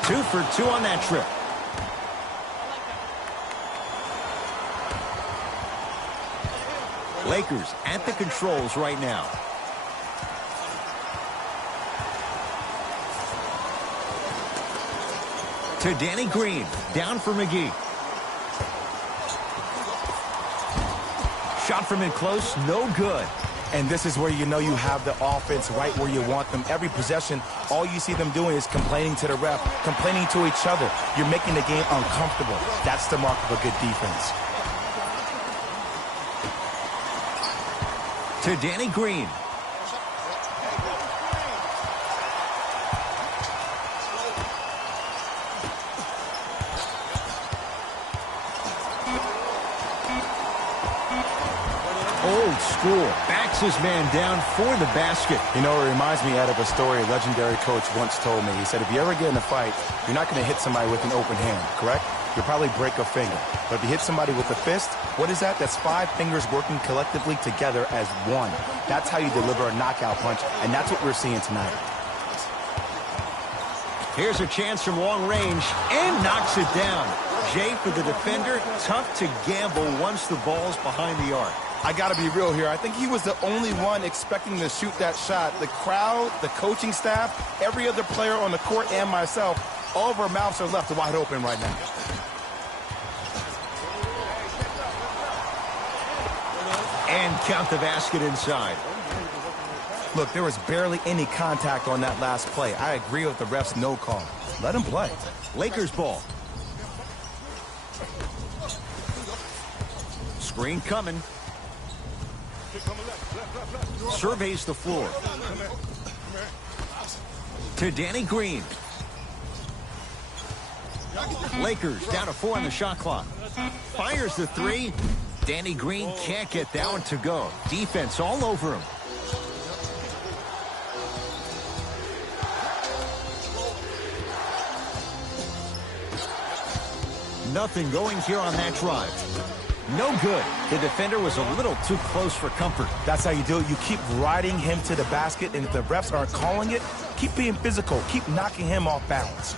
Two for 2 on that trip. Lakers at the controls right now. To Danny Green. Down for McGee. Shot from in close. No good. And this is where you know you have the offense right where you want them. Every possession, all you see them doing is complaining to the ref, complaining to each other. You're making the game uncomfortable. That's the mark of a good defense. To Danny Green. Old school. Backs his man down for the basket. You know, it reminds me out of a story a legendary coach once told me. He said, if you ever get in a fight, you're not going to hit somebody with an open hand, correct? You'll probably break a finger. But if you hit somebody with a fist, what is that? That's 5 fingers working collectively together as one. That's how you deliver a knockout punch, and that's what we're seeing tonight. Here's a chance from long range, and knocks it down. Jay, for the defender, tough to gamble once the ball's behind the arc. I got to be real here. I think he was the only one expecting to shoot that shot. The crowd, the coaching staff, every other player on the court, and myself, all of our mouths are left wide open right now. And count the basket inside. Look, there was barely any contact on that last play. I agree with the ref's no call. Let him play. Lakers ball. Screen coming. Surveys the floor. To Danny Green. Lakers down to 4 on the shot clock. Fires the 3. Danny Green can't get that one to go. Defense all over him. Nothing going here on that drive. No good. The defender was a little too close for comfort. That's how you do it. You keep riding him to the basket, and if the refs aren't calling it, keep being physical. Keep knocking him off balance.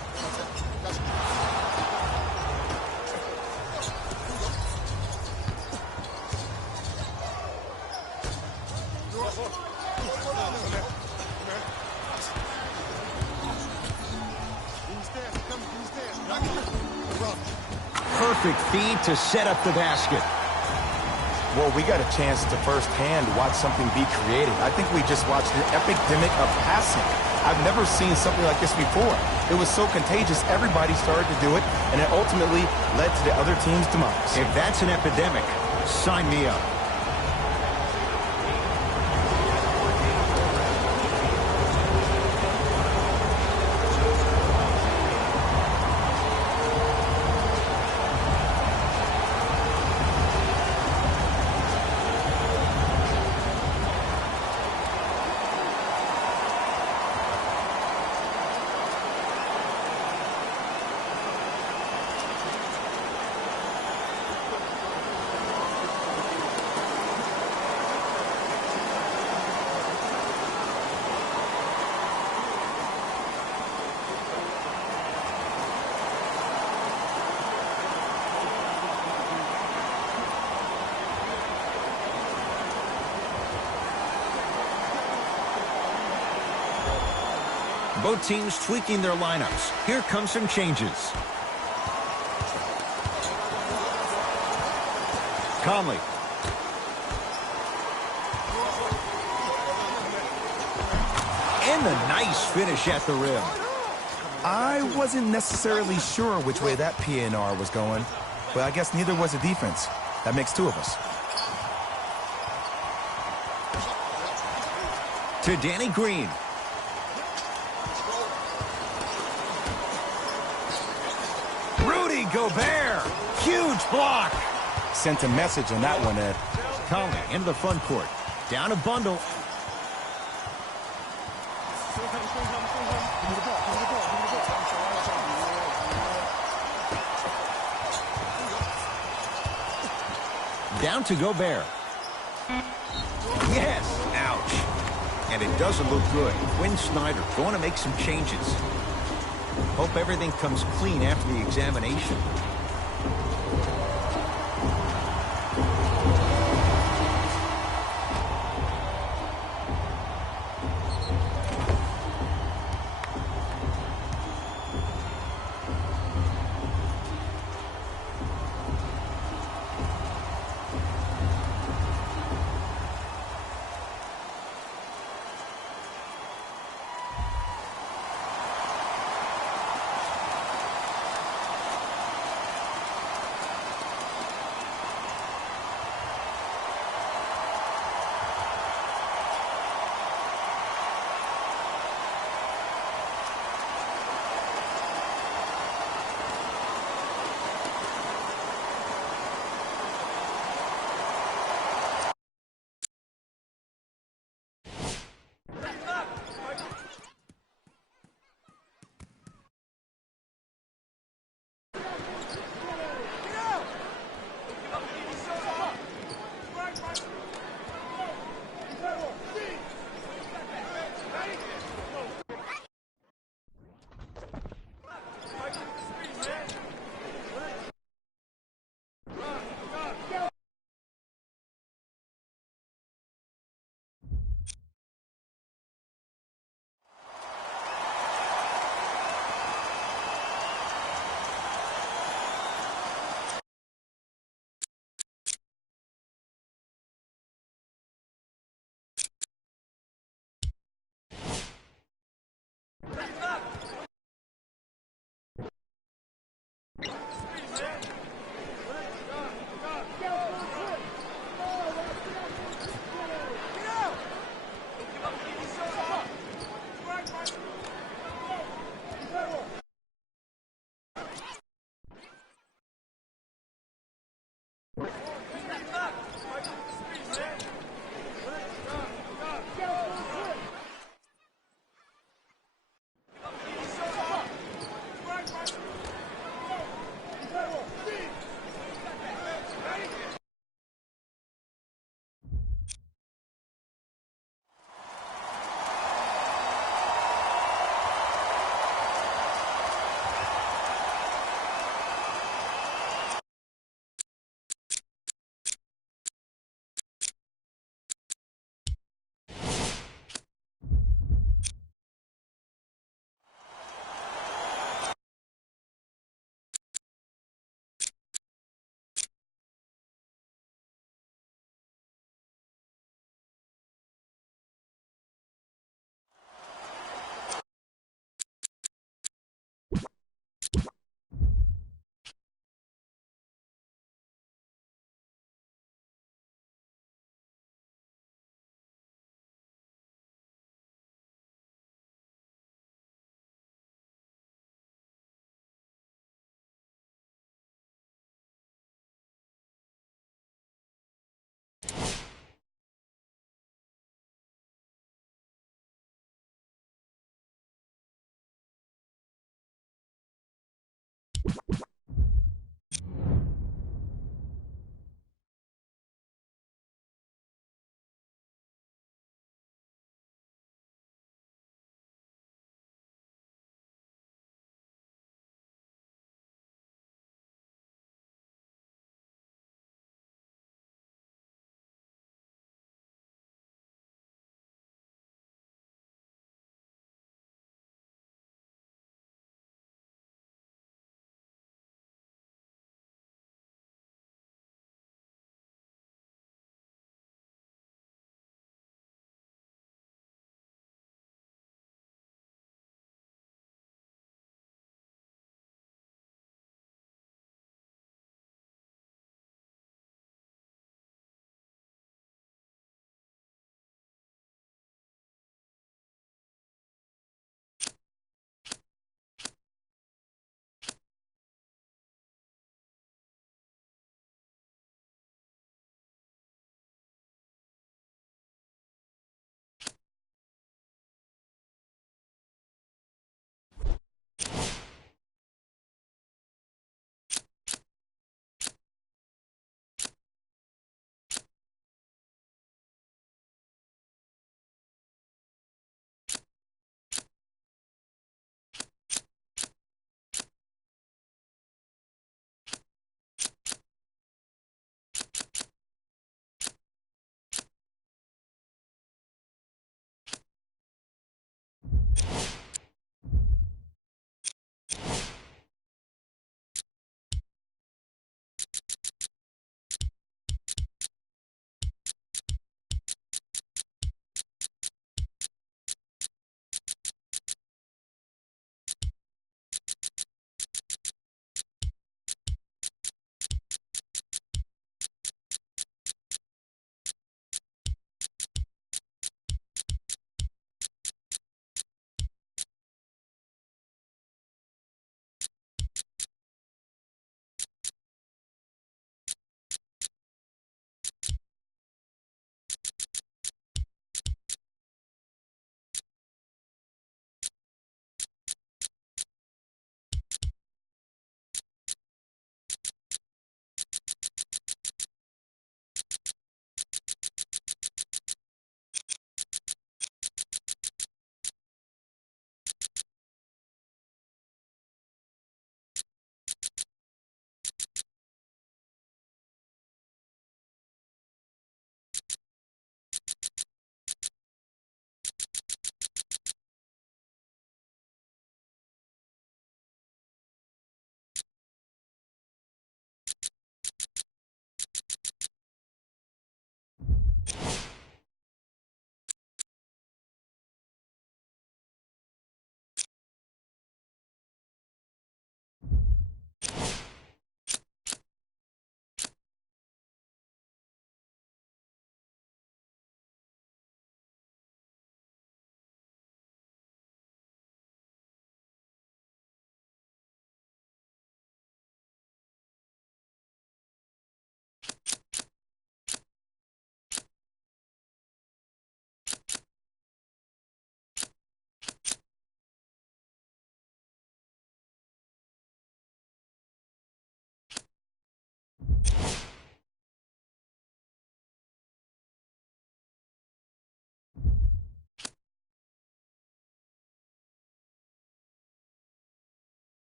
Perfect feed to set up the basket. Well, we got a chance to firsthand watch something be created. I think we just watched an epidemic of passing. I've never seen something like this before. It was so contagious, everybody started to do it, and it ultimately led to the other team's demise. If that's an epidemic, sign me up. Both teams tweaking their lineups. Here come some changes. Conley. And the nice finish at the rim. I wasn't necessarily sure which way that PNR was going, but I guess neither was the defense. That makes 2 of us. To Danny Green. Rudy Gobert. Huge block. Sent a message on that one, Ed. Conley into the front court. Down a bundle. Down to Gobert. Yes. Ouch. And it doesn't look good. Quinn Snyder going to make some changes. Hope everything comes clean after the examination.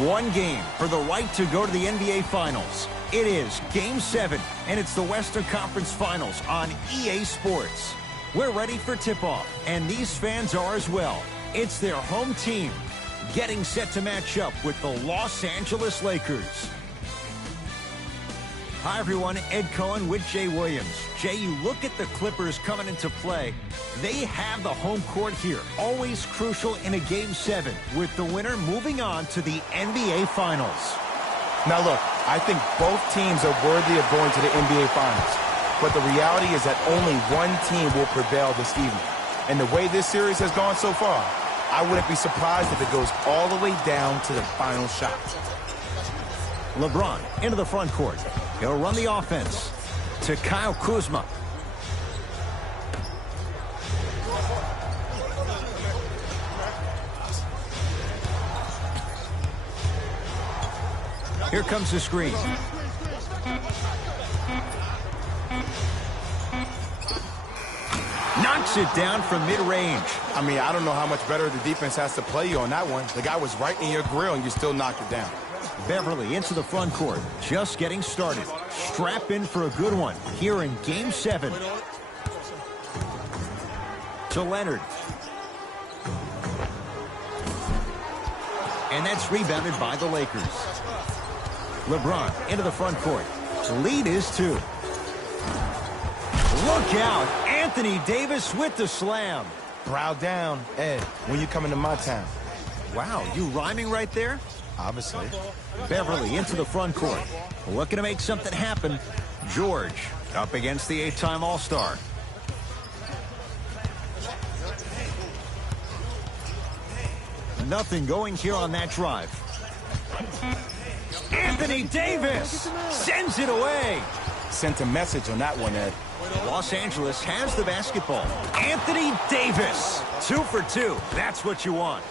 One game for the right to go to the NBA Finals. It is Game 7, and it's the Western Conference Finals on EA Sports. We're ready for tip-off, and these fans are as well. It's their home team getting set to match up with the Los Angeles Lakers. Hi, everyone. Ed Cohen with Jay Williams. Jay, you look at the Clippers coming into play. They have the home court here. Always crucial in a Game 7, with the winner moving on to the NBA Finals. Now, look, I think both teams are worthy of going to the NBA Finals. But the reality is that only one team will prevail this evening. And the way this series has gone so far, I wouldn't be surprised if it goes all the way down to the final shot. LeBron into the front court. He'll run the offense to Kyle Kuzma. Here comes the screen. Knocks it down from mid-range. I mean, I don't know how much better the defense has to play you on that one. The guy was right in your grill, and you still knocked it down. Beverly into the front court, just getting started. Strap in for a good one here in Game 7. To Leonard. And that's rebounded by the Lakers. LeBron into the front court. Lead is 2. Look out! Anthony Davis with the slam. Brow down, Ed, when you come into my town. Wow, you rhyming right there? Obviously. Beverly into the front court. Looking to make something happen. George up against the 8-time All-Star. Nothing going here on that drive. Anthony Davis sends it away. Sent a message on that one, Ed. Los Angeles has the basketball. Anthony Davis, 2 for 2. That's what you want.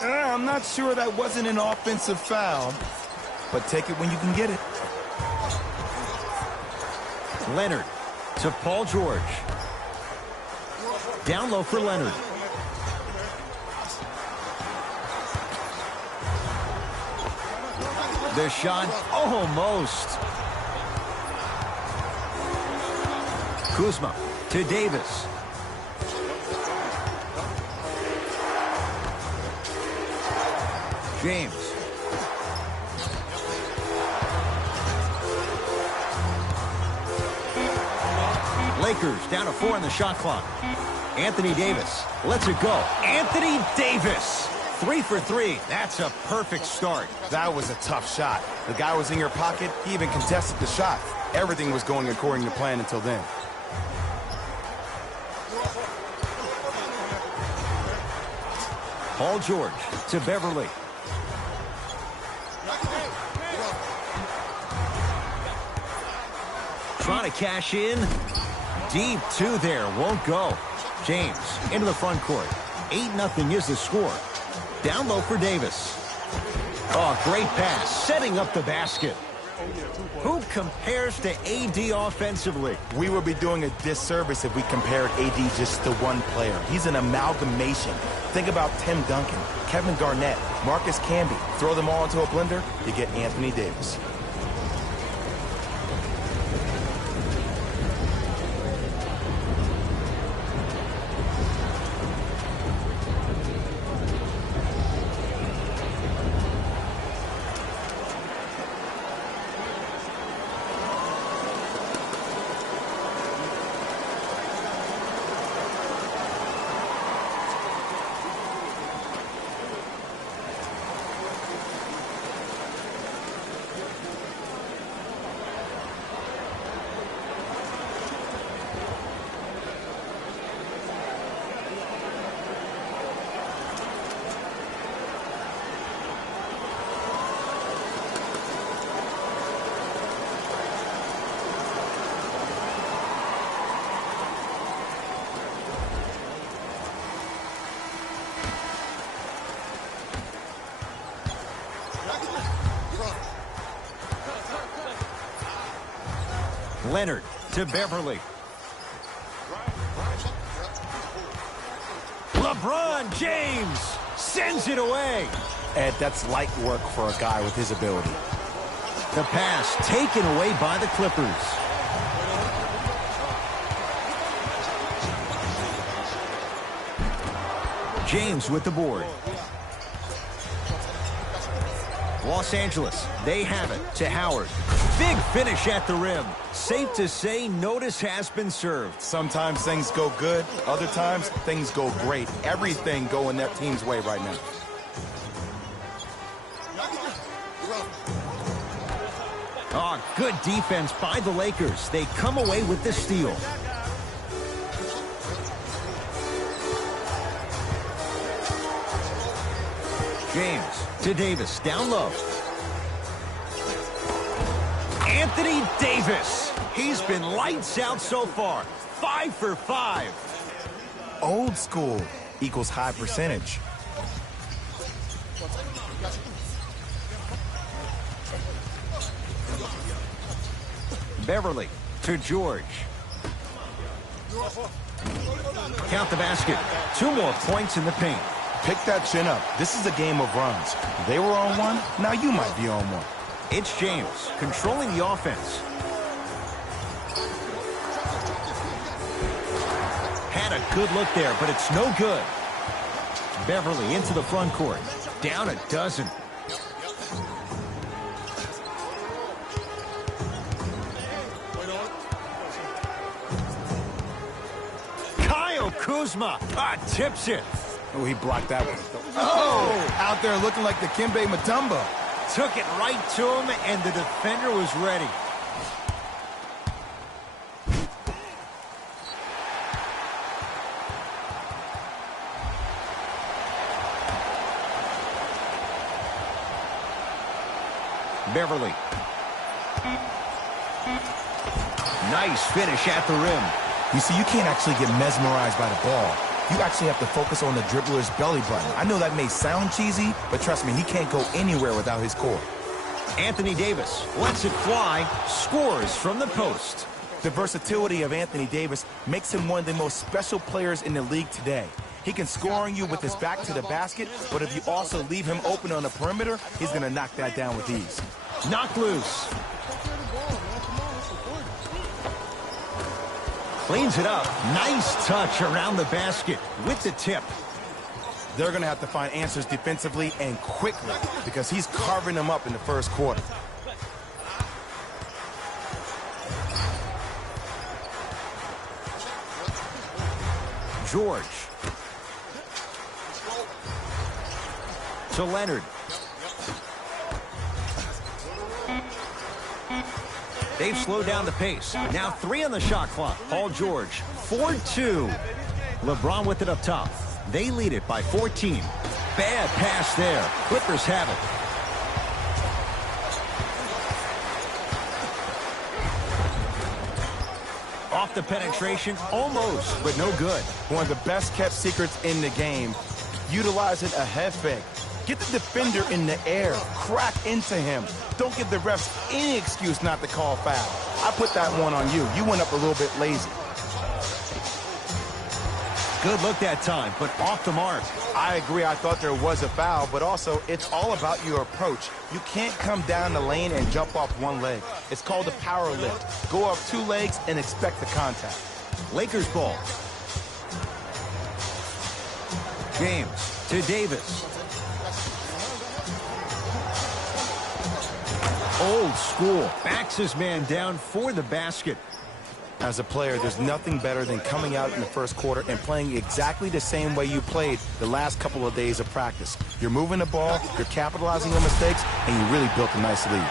I'm not sure that wasn't an offensive foul, but take it when you can get it. Leonard to Paul George. Down low for Leonard. The shot almost. Kuzma to Davis. James. Lakers down to 4 on the shot clock. Anthony Davis lets it go. Anthony Davis, 3 for 3. That's a perfect start. That was a tough shot. The guy was in your pocket. He even contested the shot. Everything was going according to plan until then. Paul George to Beverly. Trying to cash in. Deep 2 there. Won't go. James into the front court. 8-0 is the score. Down low for Davis. Oh, great pass. Setting up the basket. Who compares to AD offensively? We would be doing a disservice if we compared AD just to one player. He's an amalgamation. Think about Tim Duncan, Kevin Garnett, Marcus Camby. Throw them all into a blender, you get Anthony Davis. Leonard to Beverly. LeBron James sends it away. Ed, that's light work for a guy with his ability. The pass taken away by the Clippers. James with the board. Los Angeles, they have it to Howard. Big finish at the rim. Safe to say, notice has been served. Sometimes things go good, other times things go great. Everything going that team's way right now. Oh, good defense by the Lakers. They come away with the steal. James to Davis, down low. Anthony Davis. He's been lights out so far. 5 for 5. Old school equals high percentage. Beverly to George. Count the basket. 2 more points in the paint. Pick that chin up. This is a game of runs. They were on one, now you might be on one. It's James controlling the offense. Had a good look there, but it's no good. Beverly into the front court. Down a dozen. Kyle Kuzma tips it. Oh, he blocked that one. Oh, out there looking like the Kimbe Mutombo. Took it right to him, and the defender was ready. Beverly. Nice finish at the rim. You see, you can't actually get mesmerized by the ball. You actually have to focus on the dribbler's belly button. I know that may sound cheesy, but trust me, he can't go anywhere without his core. Anthony Davis lets it fly, scores from the post. The versatility of Anthony Davis makes him one of the most special players in the league today. He can score on you with his back to the basket, but if you also leave him open on the perimeter, he's going to knock that down with ease. Knocked loose. Cleans it up. Nice touch around the basket with the tip. They're going to have to find answers defensively and quickly because he's carving them up in the first quarter. George. To Leonard. They've slowed down the pace. Now 3 on the shot clock. Paul George, 4-2. LeBron with it up top. They lead it by 14. Bad pass there. Clippers have it. Off the penetration, almost, but no good. One of the best kept secrets in the game, utilizing a head fake. Get the defender in the air, crack into him. Don't give the refs any excuse not to call foul. I put that one on you. You went up a little bit lazy. Good look that time, but off the mark. I agree. I thought there was a foul, but also it's all about your approach. You can't come down the lane and jump off one leg. It's called a power lift. Go up 2 legs and expect the contact. Lakers ball. James to Davis. Old school. Backs his man down for the basket. As a player, there's nothing better than coming out in the first quarter and playing exactly the same way you played the last couple of days of practice. You're moving the ball, you're capitalizing on mistakes, and you really built a nice lead.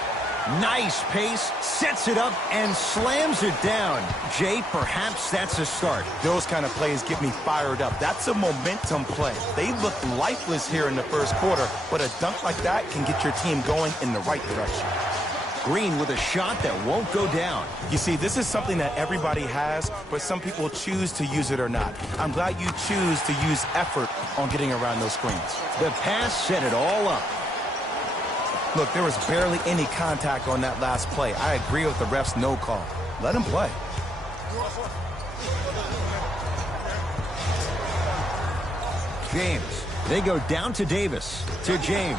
Nice pace, sets it up, and slams it down. Jay, perhaps that's a start. Those kind of plays get me fired up. That's a momentum play. They look lifeless here in the first quarter, but a dunk like that can get your team going in the right direction. Green with a shot that won't go down. You see, this is something that everybody has, but some people choose to use it or not. I'm glad you choose to use effort on getting around those screens. The pass set it all up. Look, there was barely any contact on that last play. I agree with the ref's no call. Let him play. James They go down to Davis, to James.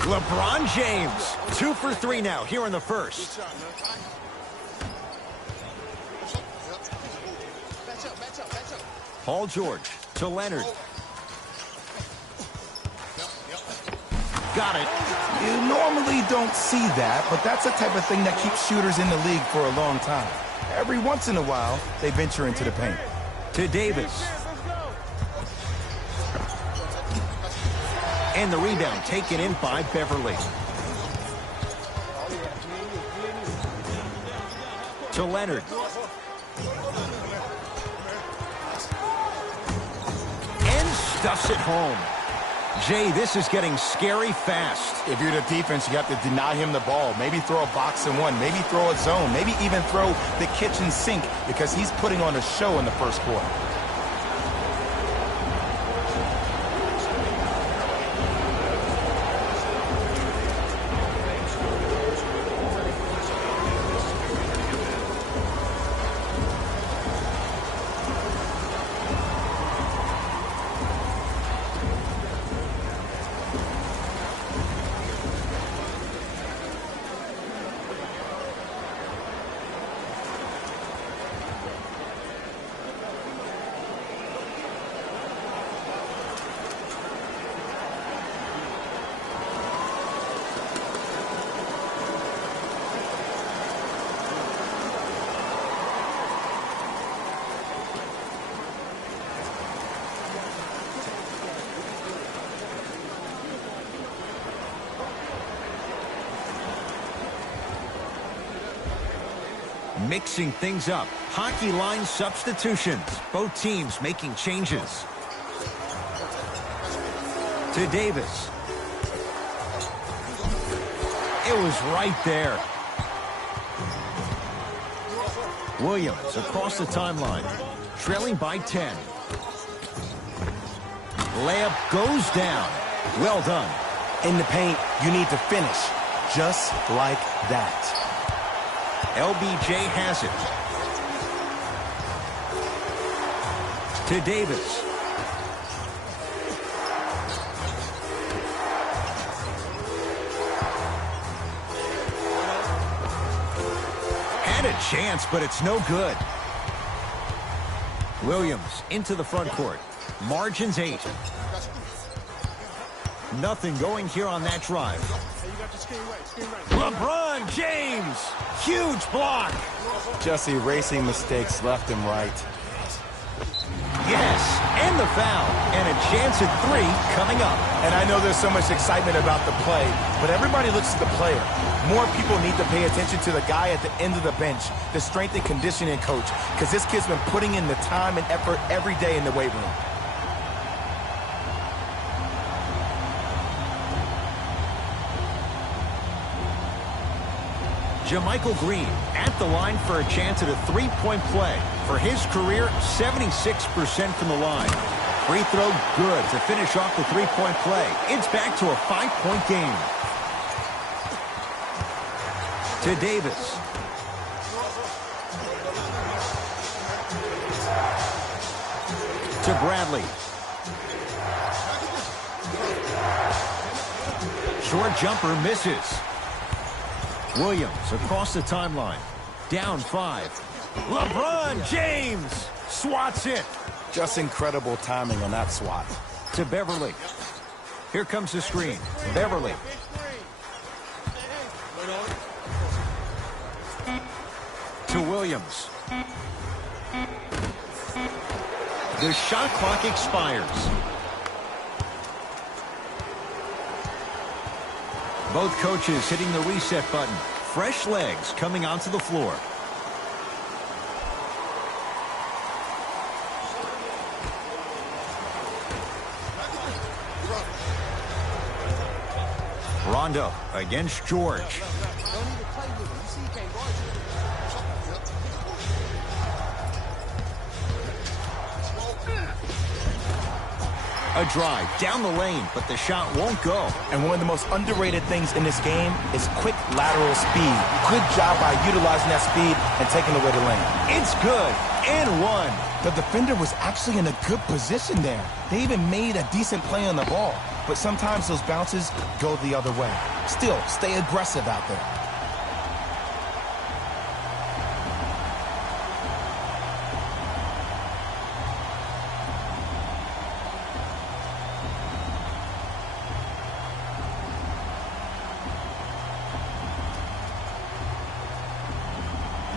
LeBron James, 2 for 3 now here in the first. Paul George to Leonard. Got it. You normally don't see that, but that's the type of thing that keeps shooters in the league for a long time. Every once in a while, they venture into the paint. To Davis. And the rebound taken in by Beverly. To Leonard. And stuffs it home. Jay, this is getting scary fast. If you're the defense, you have to deny him the ball. Maybe throw a box and one. Maybe throw a zone. Maybe even throw the kitchen sink because he's putting on a show in the first quarter. Mixing things up. Hockey line substitutions. Both teams making changes. To Davis. It was right there. Williams across the timeline. Trailing by 10. Layup goes down. Well done. In the paint, you need to finish just like that. LBJ has it. To Davis. Had a chance, but it's no good. Williams into the front court. Margins 8. Nothing going here on that drive. LeBron James. Huge block. Just erasing mistakes left and right. Yes, and the foul. And a chance at 3 coming up. And I know there's so much excitement about the play, but everybody looks at the player. More people need to pay attention to the guy at the end of the bench, the strength and conditioning coach, because this kid's been putting in the time and effort every day in the weight room. JaMychal Green at the line for a chance at a 3-point play. For his career, 76% from the line. Free throw good to finish off the 3-point play. It's back to a 5-point game. To Davis. To Bradley. Short jumper misses. Williams across the timeline. Down 5. LeBron James swats it. Just incredible timing on that swat. To Beverly. Here comes the screen. Beverly. To Williams. The shot clock expires. Both coaches hitting the reset button. Fresh legs coming onto the floor. Rondo against George. A drive down the lane, but the shot won't go. And one of the most underrated things in this game is quick lateral speed. Good job by utilizing that speed and taking away the lane. It's good, and one. The defender was actually in a good position there. They even made a decent play on the ball. But sometimes those bounces go the other way. Still, stay aggressive out there.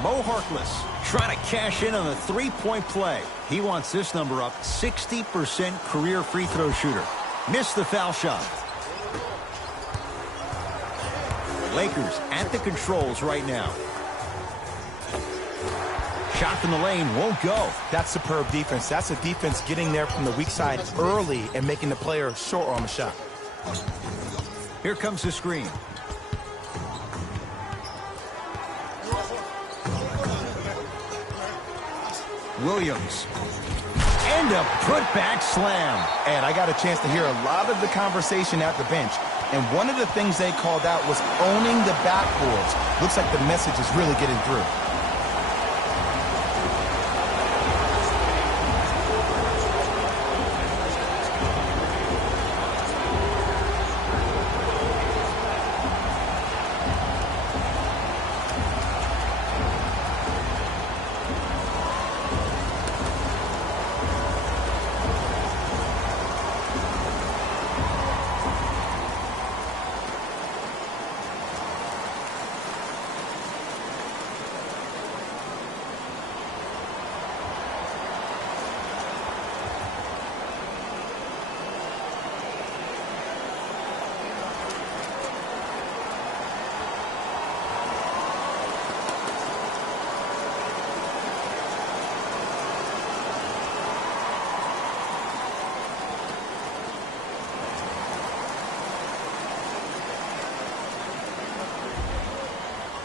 Mo Harkless trying to cash in on the three-point play. He wants this number up. 60% career free throw shooter. Missed the foul shot. Lakers at the controls right now. Shot from the lane won't go. That's superb defense. That's a defense getting there from the weak side early and making the player short on the shot. Here comes the screen. Williams. And a putback slam. And I got a chance to hear a lot of the conversation at the bench. And one of the things they called out was owning the backboards. Looks like the message is really getting through.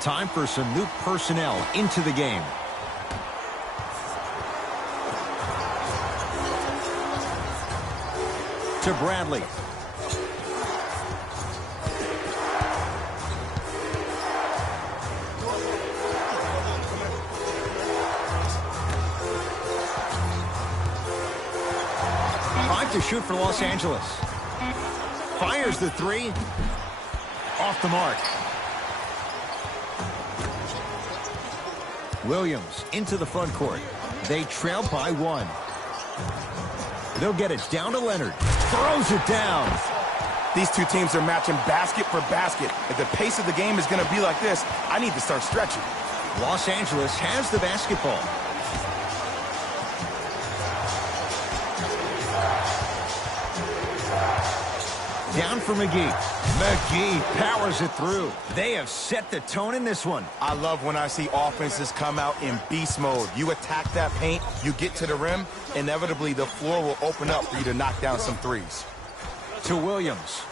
Time for some new personnel into the game. To Bradley. Five to shoot for Los Angeles. Fires the three. Off the mark. Williams into the front court. They trail by one. They'll get it down to Leonard. Throws it down. These two teams are matching basket for basket. If the pace of the game is going to be like this, I need to start stretching. Los Angeles has the basketball. Down for McGee. McGee powers it through. They have set the tone in this one. I love when I see offenses come out in beast mode. You attack that paint, you get to the rim, inevitably the floor will open up for you to knock down some threes. To Williams.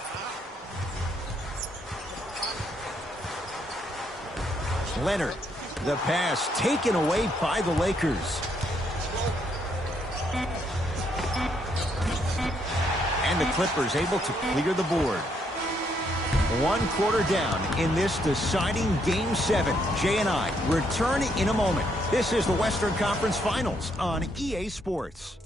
Leonard. The pass taken away by the Lakers. And the Clippers able to clear the board. 1 quarter down in this deciding Game 7. Jay and I return in a moment. This is the Western Conference Finals on EA Sports.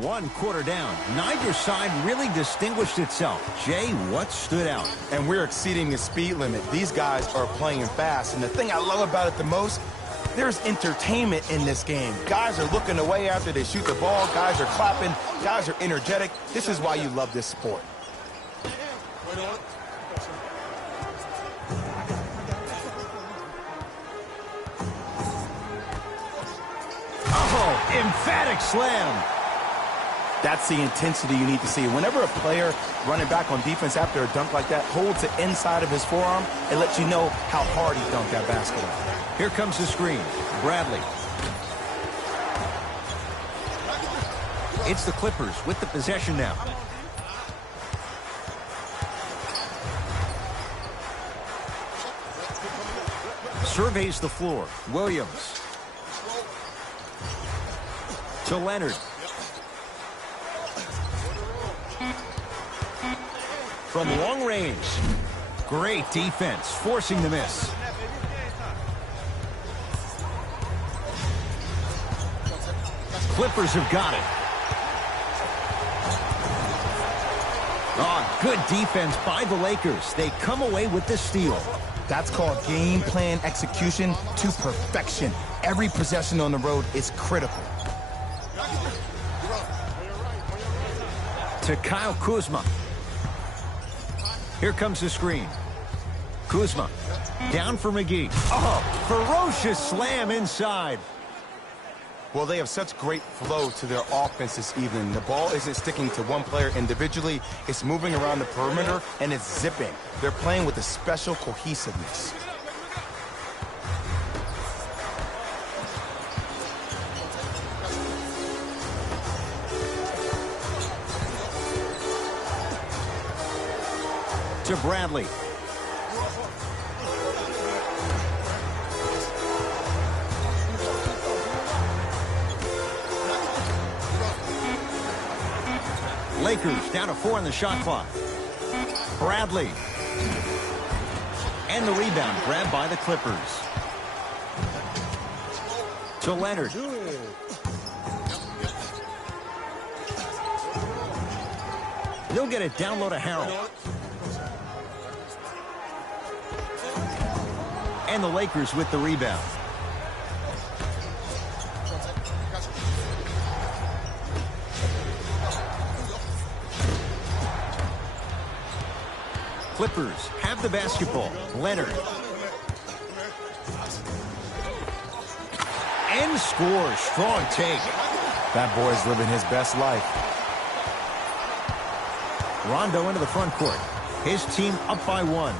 One quarter down. Neither side really distinguished itself. Jay, what stood out? And we're exceeding the speed limit. These guys are playing fast. And the thing I love about it the most, there's entertainment in this game. Guys are looking away after they shoot the ball. Guys are clapping. Guys are energetic. This is why you love this sport. Oh, emphatic slam. That's the intensity you need to see. Whenever a player running back on defense after a dunk like that holds it inside of his forearm, it lets you know how hard he dunked that basketball. Here comes the screen. Bradley. It's the Clippers with the possession now. Surveys the floor. Williams. To Leonard. From long range. Great defense, forcing the miss. Clippers have got it. Oh, good defense by the Lakers. They come away with the steal. That's called game plan execution to perfection. Every possession on the road is critical. To Kyle Kuzma. Here comes the screen. Kuzma down for McGee. Oh, ferocious slam inside. Well, they have such great flow to their offense this evening. The ball isn't sticking to one player individually. It's moving around the perimeter, and it's zipping. They're playing with a special cohesiveness. To Bradley. Lakers down to 4 on the shot clock. Bradley. And the rebound grabbed by the Clippers. To Leonard. They'll get it down low to Harrell. And the Lakers with the rebound. Clippers have the basketball. Leonard. And scores. Strong take. That boy's living his best life. Rondo into the front court. His team up by 1.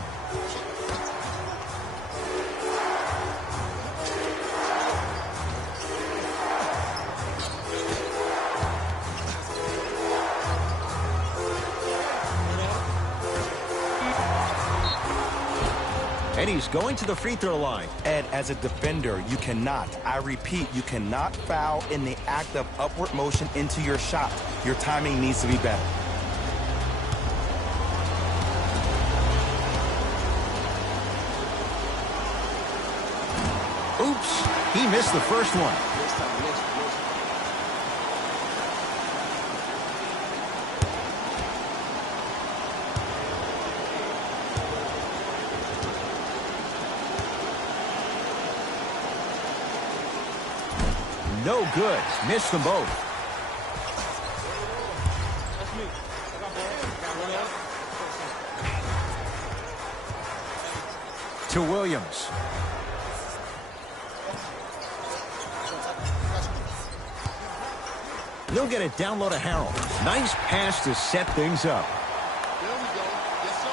And he's going to the free throw line. Ed, as a defender, you cannot, I repeat, you cannot foul in the act of upward motion into your shot. Your timing needs to be better. Oops, he missed the first one. No good. Missed them both. To Williams. They'll get it down low to Harrell. Nice pass to set things up. There we go. Yes, sir.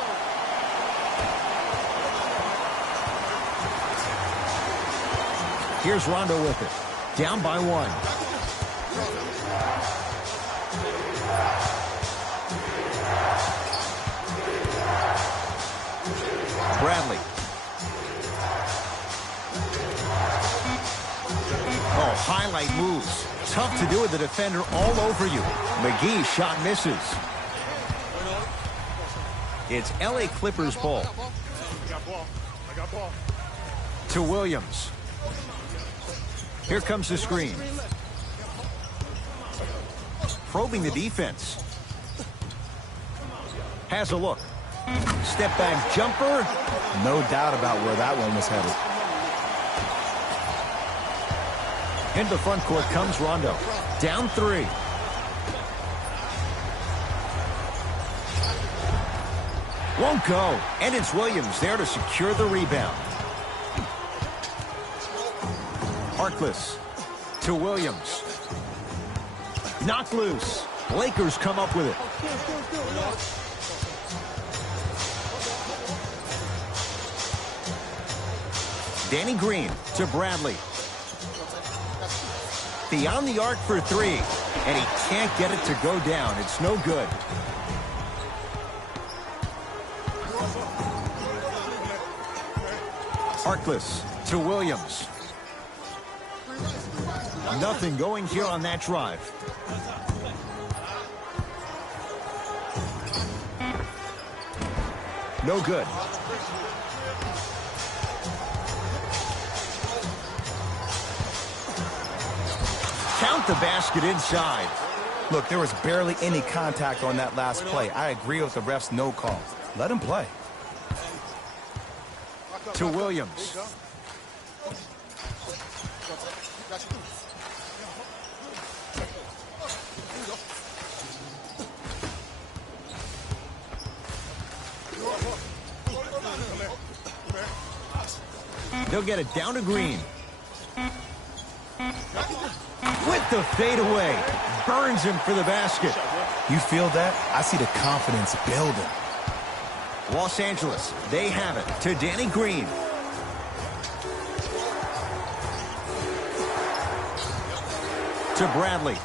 Here's Rondo with it. Down by 1. Bradley. Oh, highlight moves. Tough to do with the defender all over you. McGee's shot misses. It's LA Clippers ball. I got ball. To Williams. Here comes the screen. Probing the defense. Has a look. Step back jumper. No doubt about where that one was headed. Into the front court comes Rondo. Down 3. Won't go. And it's Williams there to secure the rebound. Harkless to Williams. Knocked loose. Lakers come up with it. Danny Green to Bradley. Beyond the arc for 3. And he can't get it to go down. It's no good. Harkless to Williams. Nothing going here on that drive. No good. Count the basket inside. Look, there was barely any contact on that last play. I agree with the ref's no call. Let him play. To Williams. They'll get it down to Green. With the fadeaway. Burns him for the basket. You feel that? I see the confidence building. Los Angeles, they have it to Danny Green. To Bradley.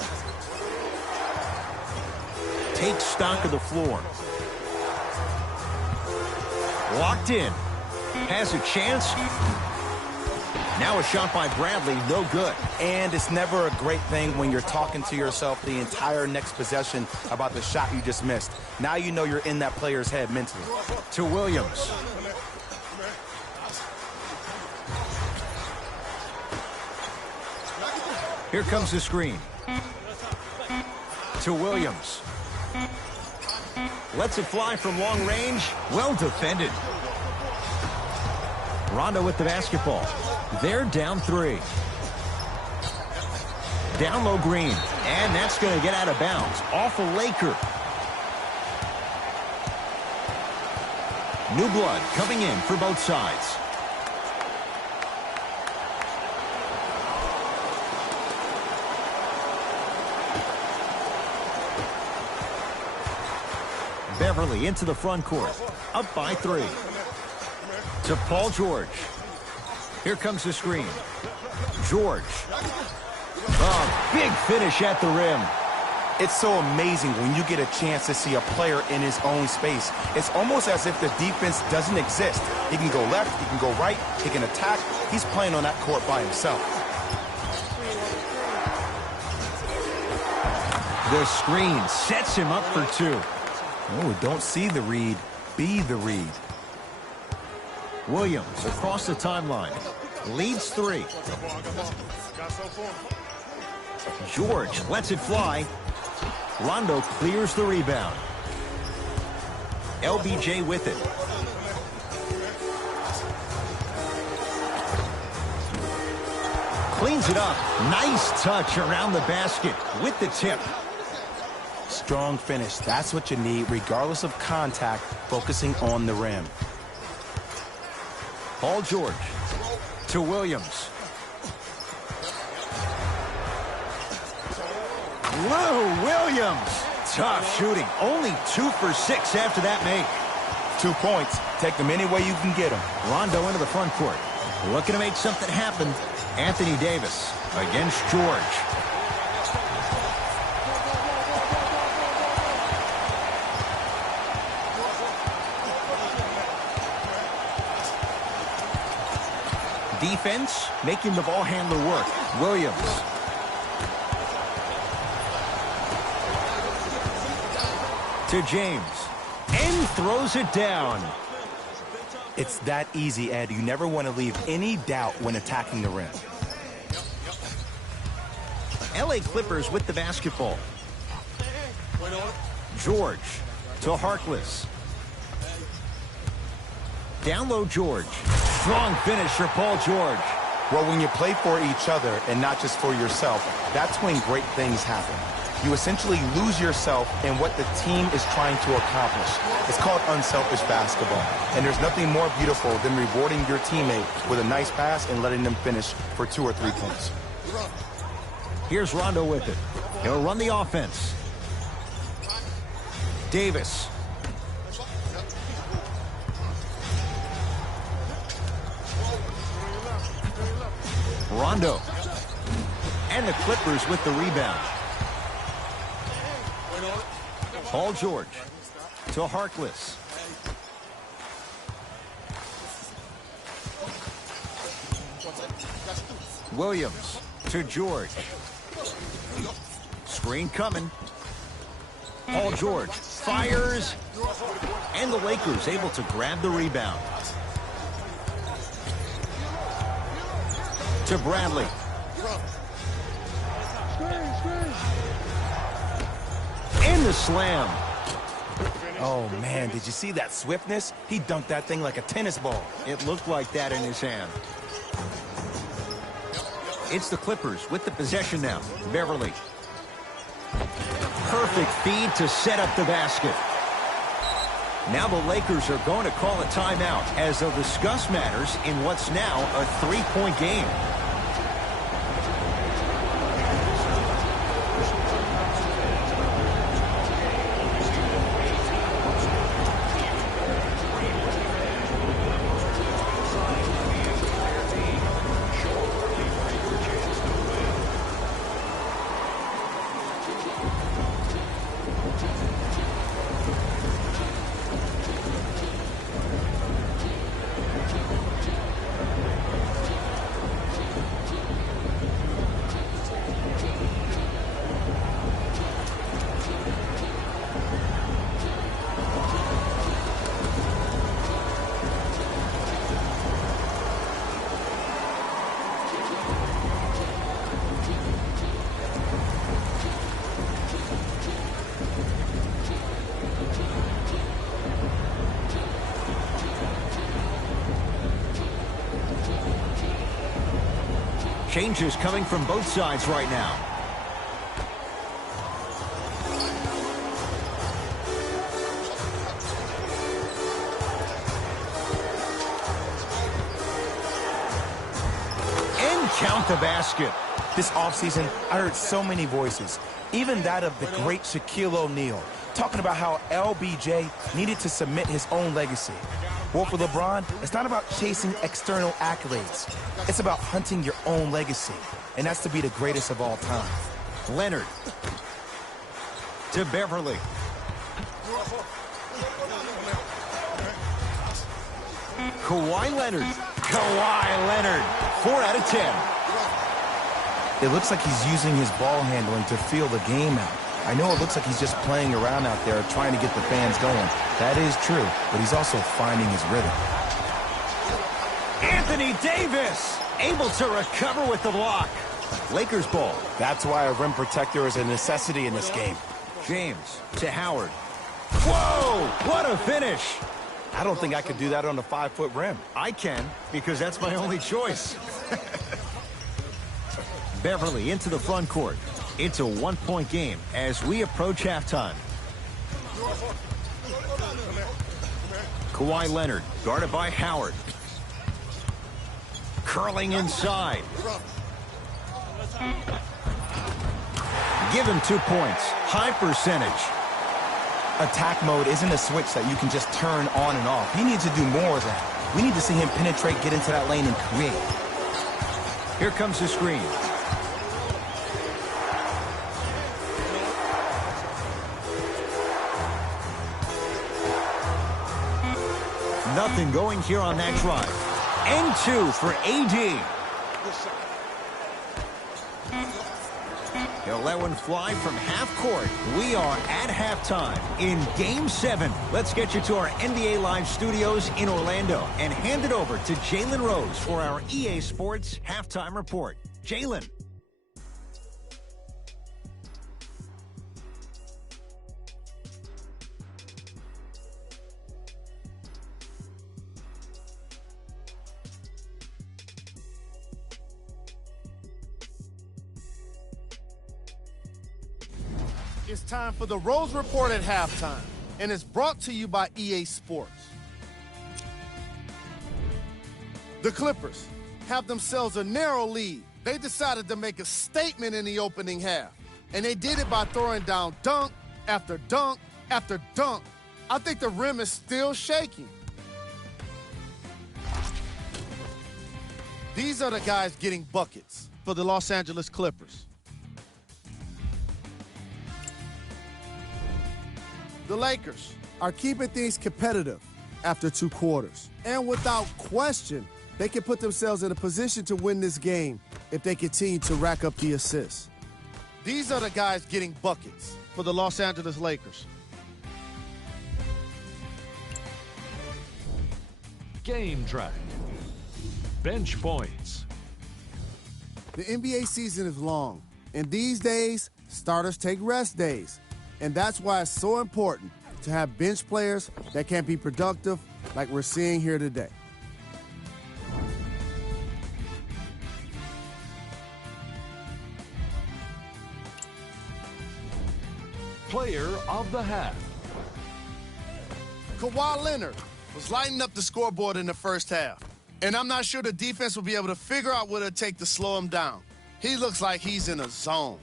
Takes stock of the floor. Locked in. Has a chance. Now a shot by Bradley, no good. And it's never a great thing when you're talking to yourself the entire next possession about the shot you just missed. Now you know you're in that player's head mentally. To Williams. Here comes the screen. To Williams. Lets it fly from long range. Well defended. Rondo with the basketball. They're down 3. Down low Green. And that's going to get out of bounds. Off a Laker. New blood coming in for both sides. Beverly into the front court. Up by 3. To Paul George. Here comes the screen. George. Oh, big finish at the rim. It's so amazing when you get a chance to see a player in his own space. It's almost as if the defense doesn't exist. He can go left, he can go right, he can attack. He's playing on that court by himself. The screen sets him up for 2. Oh, don't see the read, be the read. Williams across the timeline. Leads 3. George lets it fly. Rondo clears the rebound. LBJ with it. Cleans it up. Nice touch around the basket with the tip. Strong finish. That's what you need, regardless of contact, focusing on the rim. Paul George to Williams. Lou Williams. Tough shooting. Only 2 for 6 after that make. 2 points. Take them any way you can get them. Rondo into the front court. Looking to make something happen. Anthony Davis against George. Defense making the ball handler work. Williams. To James. And throws it down. It's that easy, Ed. You never want to leave any doubt when attacking the rim. LA Clippers with the basketball. George to Harkless. Down low George. Strong finish for Paul George. Well, when you play for each other and not just for yourself, that's when great things happen. You essentially lose yourself in what the team is trying to accomplish. It's called unselfish basketball. And there's nothing more beautiful than rewarding your teammate with a nice pass and letting them finish for 2 or 3 points. Here's Rondo with it. He'll run the offense. Davis. Rondo. And the Clippers with the rebound. Paul George to Harkless. Williams To George. Screen coming. Paul George fires. And the Lakers able to grab the rebound. To Bradley. And the slam. Oh, man, did you see that swiftness? He dunked that thing like a tennis ball. It looked like that in his hand. It's the Clippers with the possession now. Beverly. Perfect feed to set up the basket. Now the Lakers are going to call a timeout as they'll discuss matters in what's now a 3-point game. Changes coming from both sides right now. And count the basket. This offseason, I heard so many voices, even that of the great Shaquille O'Neal, talking about how LBJ needed to submit his own legacy. Well, for LeBron, it's not about chasing external accolades. It's about hunting your own legacy, and that's to be the greatest of all time. Leonard. To Beverly. Kawhi Leonard. Kawhi Leonard. 4 out of 10. It looks like he's using his ball handling to feel the game out. I know it looks like he's just playing around out there trying to get the fans going. That is true, but he's also finding his rhythm. Anthony Davis able to recover with the block. Lakers ball. That's why a rim protector is a necessity in this game. James to Howard. Whoa, what a finish. I don't think I could do that on a 5-foot rim. I can, because that's my only choice. Beverly into the front court. It's a 1-point game as we approach halftime. Kawhi Leonard, guarded by Howard. Curling inside. Give him 2 points. High percentage. Attack mode isn't a switch that you can just turn on and off. He needs to do more of that. We need to see him penetrate, get into that lane, and create. Here comes the screen. Nothing going here on that drive. And 2 for AD. He'll let one fly from half court. We are at halftime in Game 7. Let's get you to our NBA Live studios in Orlando and hand it over to Jalen Rose for our EA Sports Halftime Report. Jalen. It's time for the Rose Report at halftime, and it's brought to you by EA Sports. The Clippers have themselves a narrow lead. They decided to make a statement in the opening half, and they did it by throwing down dunk after dunk after dunk. I think the rim is still shaking. These are the guys getting buckets for the Los Angeles Clippers. The Lakers are keeping things competitive after 2 quarters. And without question, they can put themselves in a position to win this game if they continue to rack up the assists. These are the guys getting buckets for the Los Angeles Lakers. Game track. Bench points. The NBA season is long, and these days, starters take rest days. And that's why it's so important to have bench players that can be productive like we're seeing here today. Player of the half. Kawhi Leonard was lighting up the scoreboard in the first half. And I'm not sure the defense will be able to figure out what it'll take to slow him down. He looks like he's in a zone.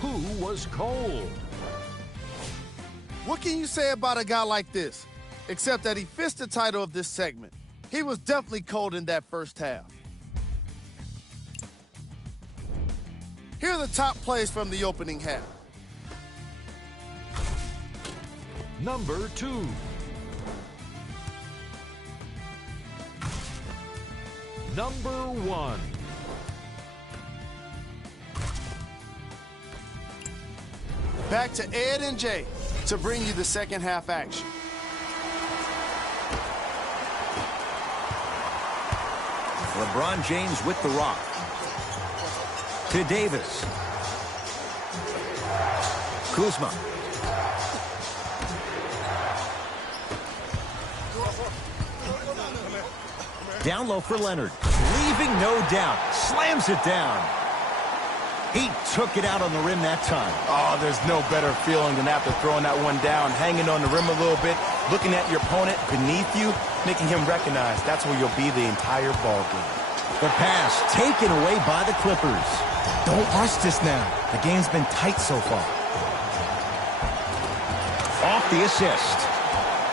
Who was cold? What can you say about a guy like this? Except that he fits the title of this segment. He was definitely cold in that first half. Here are the top plays from the opening half. Number 2. Number 1. Back to Ed and Jay to bring you the second half action. LeBron James with the rock. To Davis. Kuzma. Down low for Leonard. Leaving no doubt. Slams it down. He took it out on the rim that time. Oh, there's no better feeling than after throwing that one down, hanging on the rim a little bit, looking at your opponent beneath you, making him recognize that's where you'll be the entire ball game. The pass taken away by the Clippers. Don't rush this now. The game's been tight so far. Off the assist.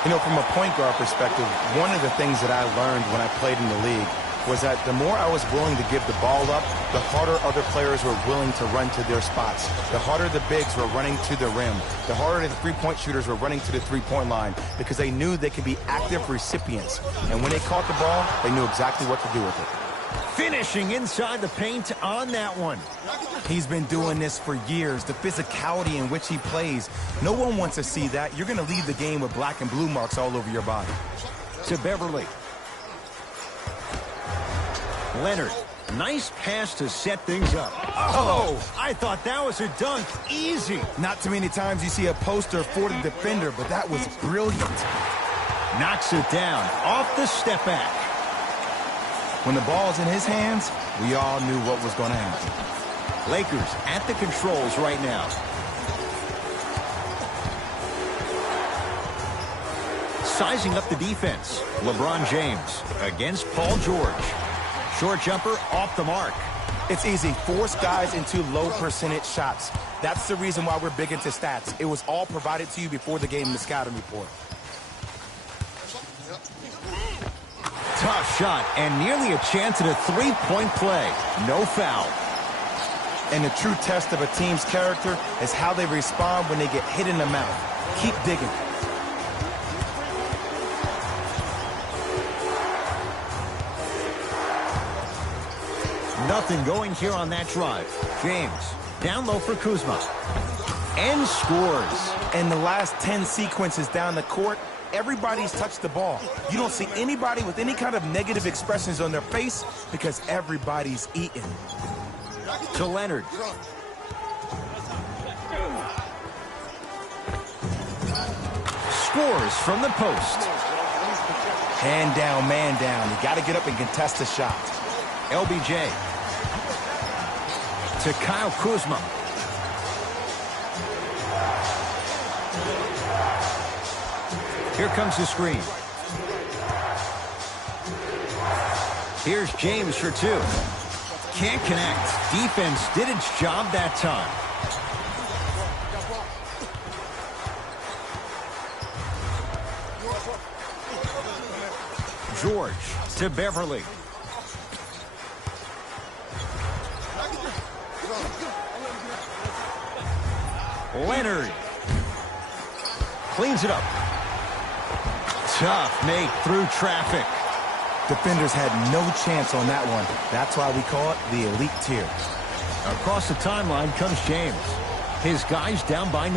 You know, from a point guard perspective, one of the things that I learned when I played in the league was that the more I was willing to give the ball up, the harder other players were willing to run to their spots. The harder the bigs were running to the rim. The harder the three-point shooters were running to the three-point line because they knew they could be active recipients. And when they caught the ball, they knew exactly what to do with it. Finishing inside the paint on that one. He's been doing this for years. The physicality in which he plays, no one wants to see that. You're going to leave the game with black and blue marks all over your body. To Beverly. Leonard, nice pass to set things up. Oh, I thought that was a dunk. Easy. Not too many times you see a poster for the defender, but that was brilliant. Knocks it down off the step back. When the ball's in his hands, we all knew what was going to happen. Lakers at the controls right now. Sizing up the defense. LeBron James against Paul George. Short jumper off the mark. It's easy. Force guys into low percentage shots. That's the reason why we're big into stats. It was all provided to you before the game in the scouting report. Tough shot and nearly a chance at a three-point play. No foul. And the true test of a team's character is how they respond when they get hit in the mouth. Keep digging. Nothing going here on that drive. James, down low for Kuzma. And scores. In the last 10 sequences down the court, everybody's touched the ball. You don't see anybody with any kind of negative expressions on their face because everybody's eating. To Leonard. Scores from the post. Hand down, man down. You got to get up and contest the shot. LBJ. To Kyle Kuzma. Here comes the screen. Here's James for two. Can't connect. Defense did its job that time. George to Beverly. Leonard. Cleans it up. Tough make through traffic. Defenders had no chance on that one. That's why we call it the elite tier. Across the timeline comes James. His guys down by 9.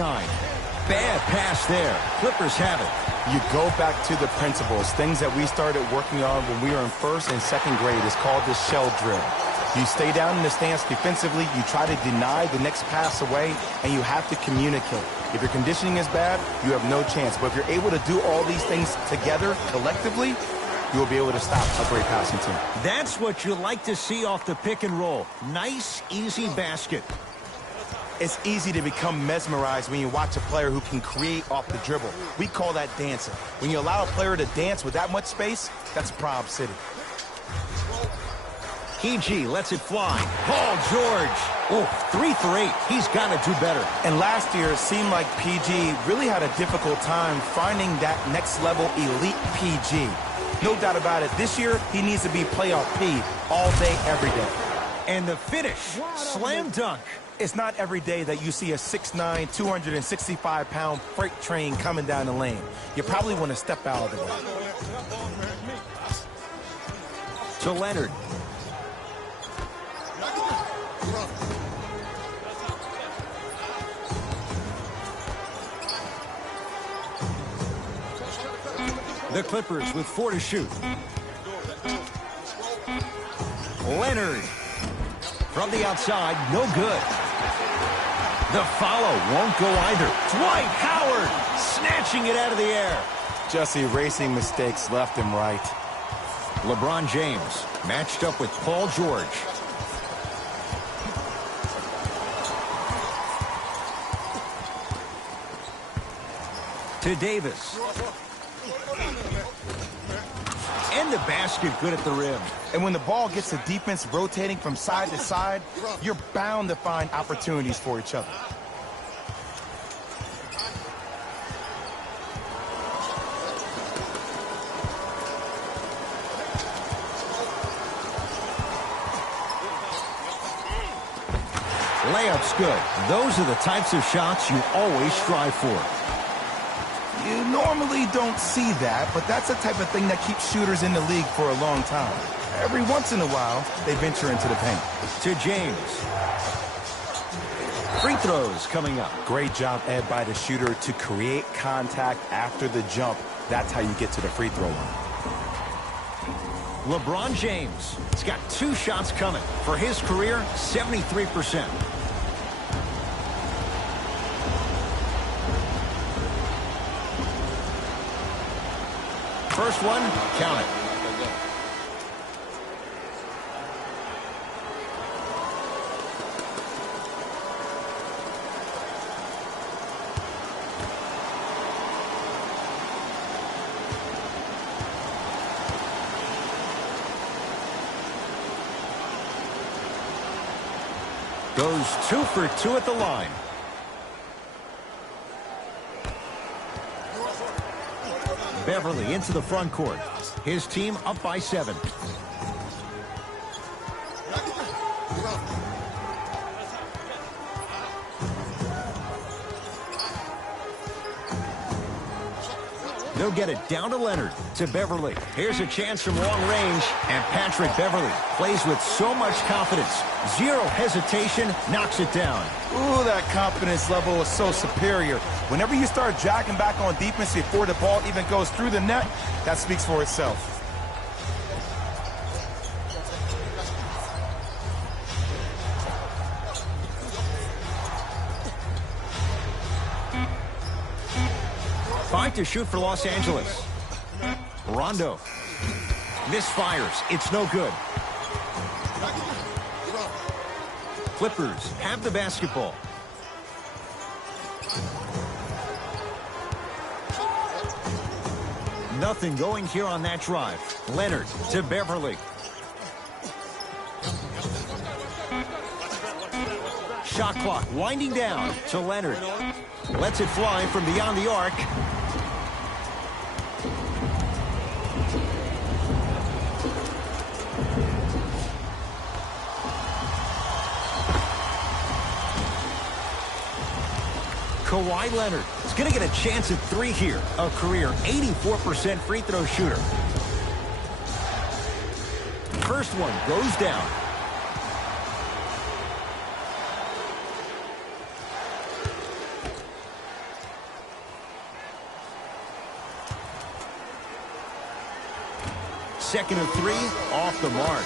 Bad pass there. Clippers have it. You go back to the principles. Things that we started working on when we were in first and second grade is called the shell drill. You stay down in the stance defensively, you try to deny the next pass away, and you have to communicate. If your conditioning is bad, you have no chance. But if you're able to do all these things together, collectively, you will be able to stop a great passing team. That's what you like to see off the pick and roll. Nice, easy basket. It's easy to become mesmerized when you watch a player who can create off the dribble. We call that dancing. When you allow a player to dance with that much space, that's Prob City. PG lets it fly. Paul George. Oh, 3 for 8. He's got to do better. And last year, it seemed like PG really had a difficult time finding that next level elite PG. No doubt about it. This year, he needs to be playoff P all day, every day. And the finish. Slam dunk. It's not every day that you see a 6'9", 265-pound freight train coming down the lane. You probably want to step out of the way. To Leonard. The Clippers with 4 to shoot. Leonard. From the outside, no good. The follow won't go either. Dwight Howard snatching it out of the air. Just erasing mistakes left and right. LeBron James matched up with Paul George. To Davis. And the basket good at the rim. And when the ball gets the defense rotating from side to side, you're bound to find opportunities for each other. Layup's good. Those are the types of shots you always strive for. You normally don't see that, but that's the type of thing that keeps shooters in the league for a long time. Every once in a while, they venture into the paint. To James. Free throws coming up. Great job, Ed, by the shooter to create contact after the jump. That's how you get to the free throw line. LeBron James has got 2 shots coming. For his career, 73%. First one, count it. Goes 2 for 2 at the line. Beverly into the front court. His team up by 7. They'll get it down to Leonard. To Beverly. Here's a chance from long range. And Patrick Beverly plays with so much confidence. Zero hesitation, knocks it down. Ooh, that confidence level is so superior. Whenever you start jogging back on defense before the ball even goes through the net, that speaks for itself. Five to shoot for Los Angeles. Rondo. Misfires. It's no good. Clippers have the basketball. Nothing going here on that drive. Leonard to Beverly. Shot clock winding down to Leonard. Lets it fly from beyond the arc. Kawhi Leonard is going to get a chance at 3 here. A career 84% free throw shooter. First one goes down. Second of 3, off the mark.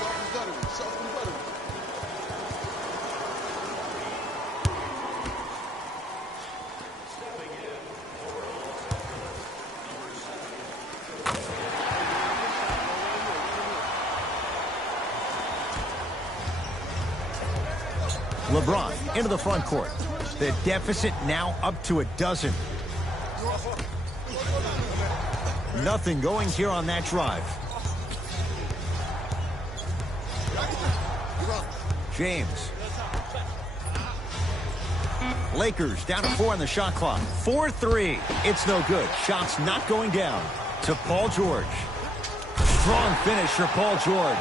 LeBron into the front court. The deficit now up to 12. Nothing going here on that drive. James. Lakers down to 4 on the shot clock. 4-3. It's no good. Shots not going down to Paul George. Strong finish for Paul George.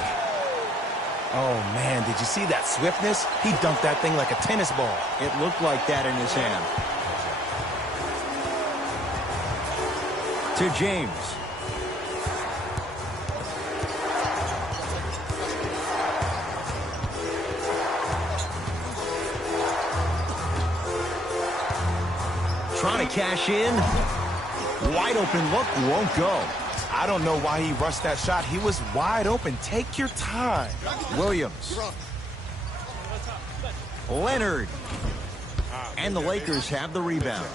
Oh, man, did you see that swiftness? He dunked that thing like a tennis ball. It looked like that in his hand. To James. Trying to cash in. Wide open look, won't go. I don't know why he rushed that shot. He was wide open. Take your time. Williams. Leonard. And the Lakers have the rebound.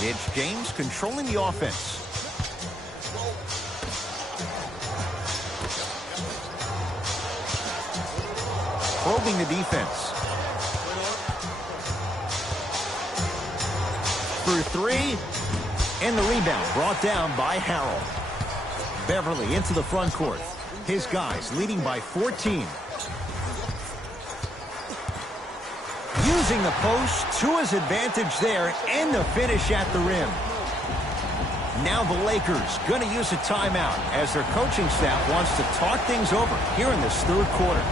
It's James controlling the offense. Probing the defense. For 3. And the rebound brought down by Harrell. Beverly into the front court. His guys leading by 14. Using the post to his advantage there, and the finish at the rim. Now the Lakers going to use a timeout as their coaching staff wants to talk things over here in this third quarter.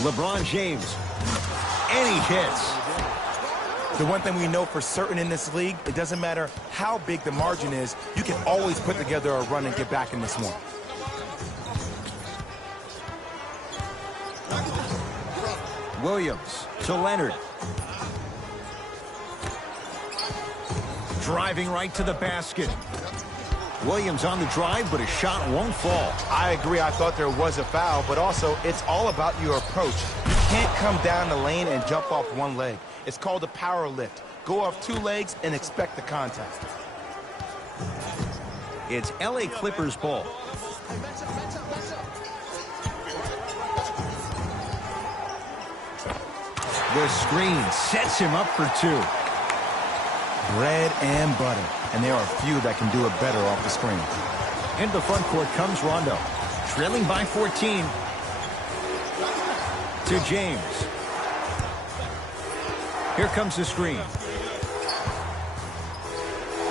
LeBron James. And he hits. The one thing we know for certain in this league, it doesn't matter how big the margin is, you can always put together a run and get back in this one. Williams to Leonard. Driving right to the basket. Williams on the drive, but his shot won't fall. I agree. I thought there was a foul, but also it's all about your approach. You can't come down the lane and jump off one leg. It's called a power lift. Go off 2 legs and expect the contact. It's LA Clippers ball. The screen sets him up for 2. Bread and butter. And there are few that can do it better off the screen. Into the front court comes Rondo. Trailing by 14. To James. Here comes the screen.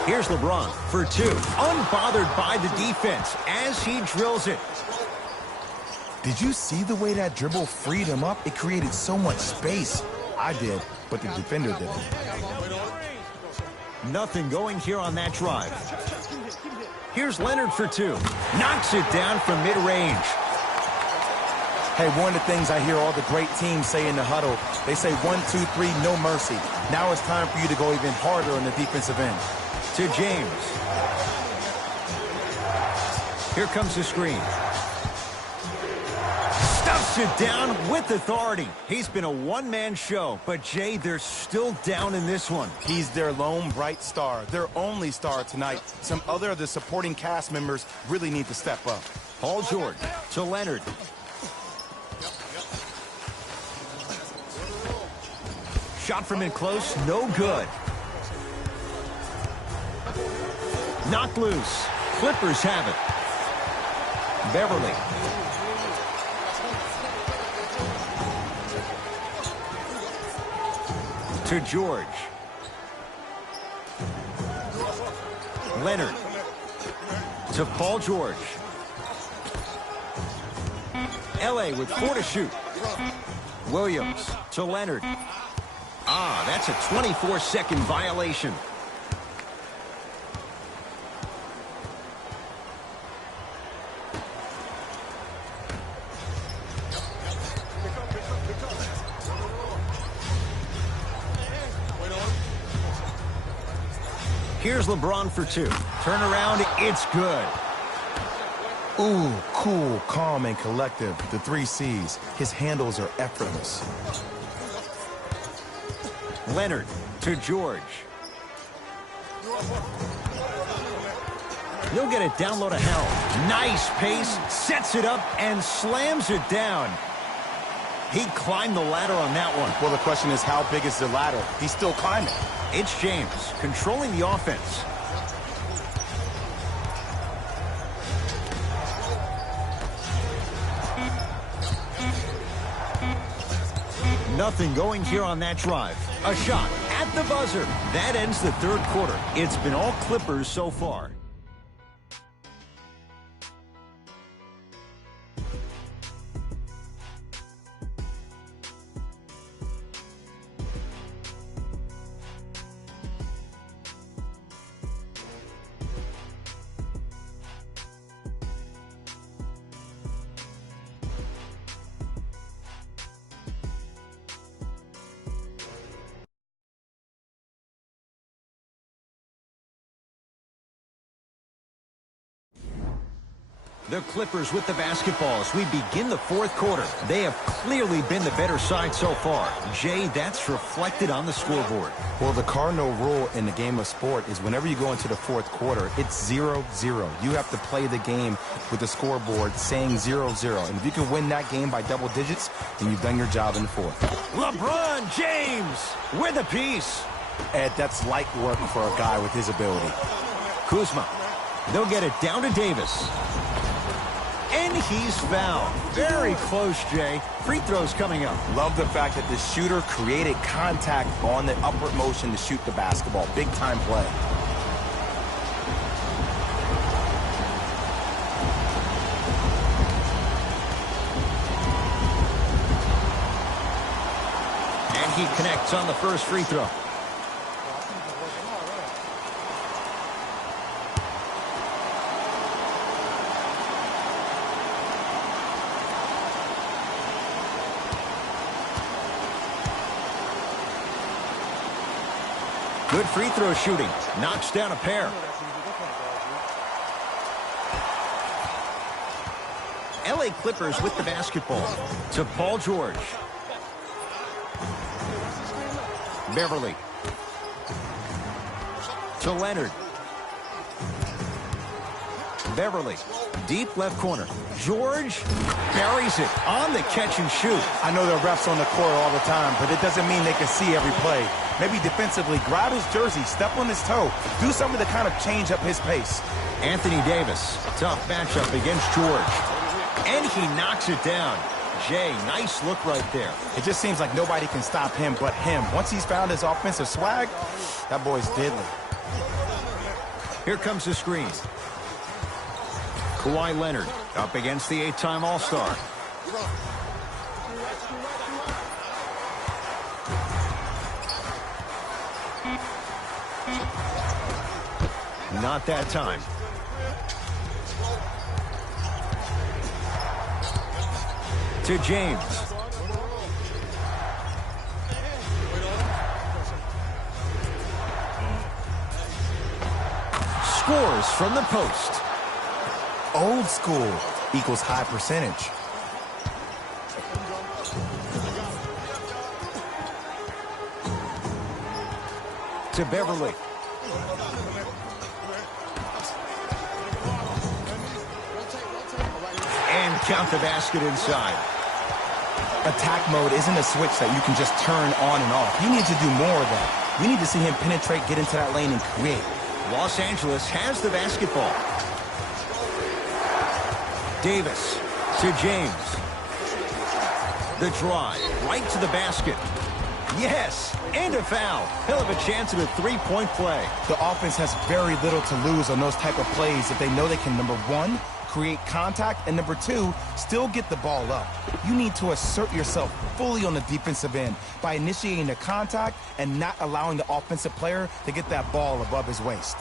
Here's LeBron for 2. Unbothered by the defense as he drills it. Did you see the way that dribble freed him up? It created so much space. I did, but the defender didn't. Nothing going here on that drive. Here's Leonard for 2. Knocks it down from mid-range. Hey, one of the things I hear all the great teams say in the huddle, they say 1, 2, 3, no mercy. Now it's time for you to go even harder on the defensive end. To James. Here comes the screen. Stuffs it down with authority. He's been a one-man show, but Jay, they're still down in this one. He's their lone bright star, their only star tonight. Some other of the supporting cast members really need to step up. Paul George to Leonard. Shot from in close, no good. Knocked loose. Clippers have it. Beverly. To George. Leonard. To Paul George. LA with 4 to shoot. Williams to Leonard. Ah, that's a 24-second violation. Here's LeBron for 2. Turnaround, it's good. Ooh, cool, calm, and collective. The 3 C's. His handles are effortless. Leonard to George. He'll get it down low to Hell. Nice pace, sets it up, and slams it down. He climbed the ladder on that one. Well, the question is, how big is the ladder? He's still climbing. It's James controlling the offense. Nothing going here on that drive. A shot at the buzzer. That ends the third quarter. It's been all Clippers so far. The Clippers with the basketball as we begin the fourth quarter. They have clearly been the better side so far. Jay, that's reflected on the scoreboard. Well, the cardinal rule in the game of sport is whenever you go into the fourth quarter, it's 0-0. You have to play the game with the scoreboard saying 0-0. And if you can win that game by double digits, then you've done your job in the fourth. LeBron James with a piece. Ed, that's light work for a guy with his ability. Kuzma. They'll get it down to Davis. And he's fouled. Very close, Jay. Free throws coming up. Love the fact that the shooter created contact on the upward motion to shoot the basketball. Big time play. And he connects on the first free throw. Good free throw shooting. Knocks down a pair. LA Clippers with the basketball. To Paul George. Beverly. To Leonard. Beverly. Deep left corner. George buries it on the catch and shoot. I know there are refs on the court all the time, but it doesn't mean they can see every play. Maybe defensively, grab his jersey, step on his toe, do something to kind of change up his pace. Anthony Davis, tough matchup against George. And he knocks it down. Jay, nice look right there. It just seems like nobody can stop him but him. Once he's found his offensive swag, that boy's deadly. Here comes the screen. Kawhi Leonard up against the 8-time All-Star. Not that time. To James. Scores from the post. Old school equals high percentage. To Beverly. And count the basket inside. Attack mode isn't a switch that you can just turn on and off. You need to do more of that. We need to see him penetrate, get into that lane, and create. Los Angeles has the basketball. Davis to James. The drive right to the basket. Yes, and a foul. He'll have a chance at a three-point play. The offense has very little to lose on those type of plays if they know they can, number one, create contact, and number two, still get the ball up. You need to assert yourself fully on the defensive end by initiating the contact and not allowing the offensive player to get that ball above his waist.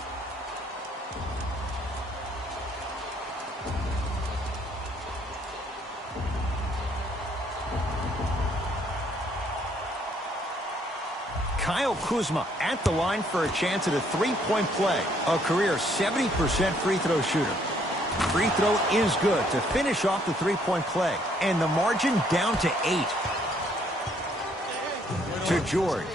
Kyle Kuzma at the line for a chance at a three-point play. A career 70% free throw shooter. Free throw is good to finish off the three-point play. And the margin down to 8. To George.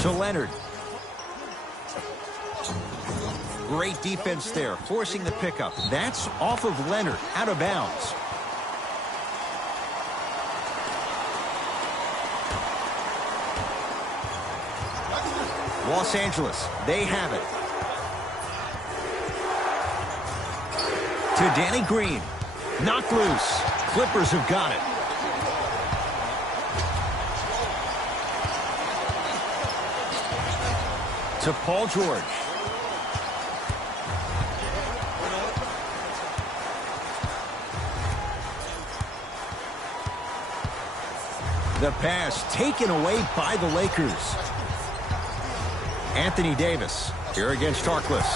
To Leonard. Great defense there, forcing the pickup. That's off of Leonard, out of bounds. Los Angeles, they have it. To Danny Green. Knocked loose. Clippers have got it. To Paul George. The pass taken away by the Lakers. Anthony Davis here against Harkless.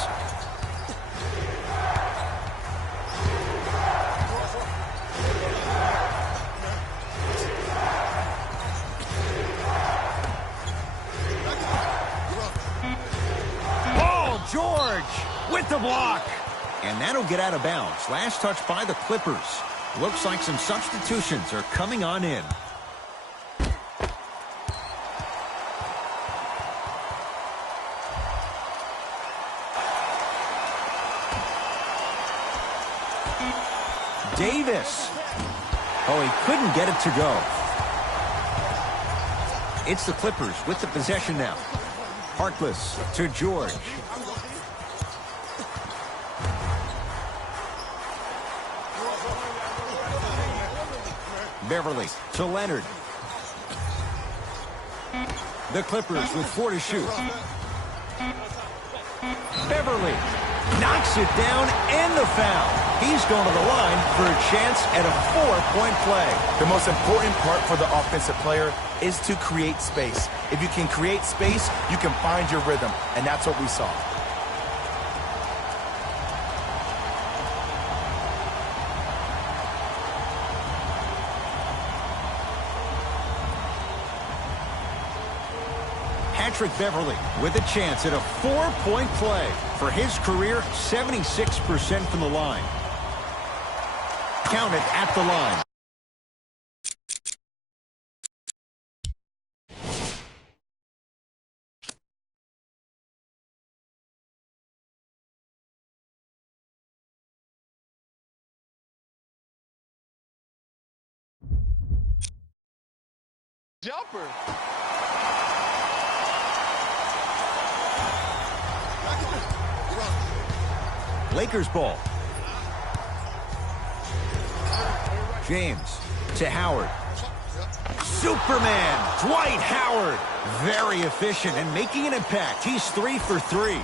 Paul George with the block. And that'll get out of bounds. Last touch by the Clippers. Looks like some substitutions are coming on in. Davis. Oh, he couldn't get it to go. It's the Clippers with the possession now. Harkless to George. Beverly to Leonard. The Clippers with 4 to shoot. Beverly knocks it down and the foul. He's going to the line for a chance at a 4-point play. The most important part for the offensive player is to create space. If you can create space, you can find your rhythm, and that's what we saw. Patrick Beverly with a chance at a 4-point play. For his career, 76% from the line. Count it at the line. Jumper. Lakers ball. James to Howard. Superman, Dwight Howard. Very efficient and making an impact. He's 3 for 3.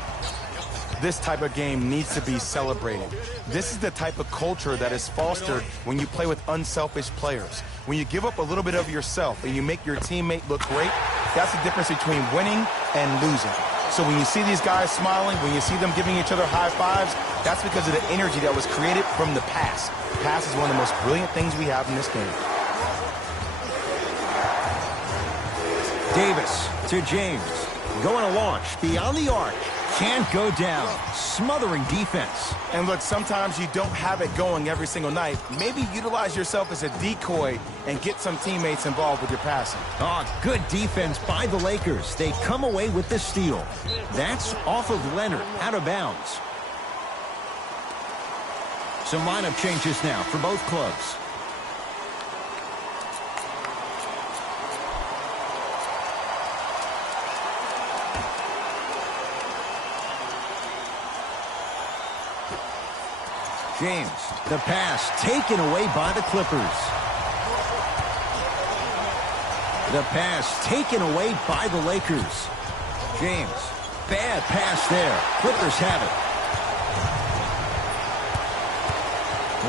This type of game needs to be celebrated. This is the type of culture that is fostered when you play with unselfish players. When you give up a little bit of yourself and you make your teammate look great, that's the difference between winning and losing. So when you see these guys smiling, when you see them giving each other high fives, that's because of the energy that was created from the pass. Pass is one of the most brilliant things we have in this game. Davis to James. Going to launch beyond the arc. Can't go down. Smothering defense. And look, sometimes you don't have it going every single night. Maybe utilize yourself as a decoy and get some teammates involved with your passing. Oh, good defense by the Lakers. They come away with the steal. That's off of Leonard, out of bounds. Some lineup changes now for both clubs. James, the pass taken away by the Clippers. The pass taken away by the Lakers. James, bad pass there. Clippers have it.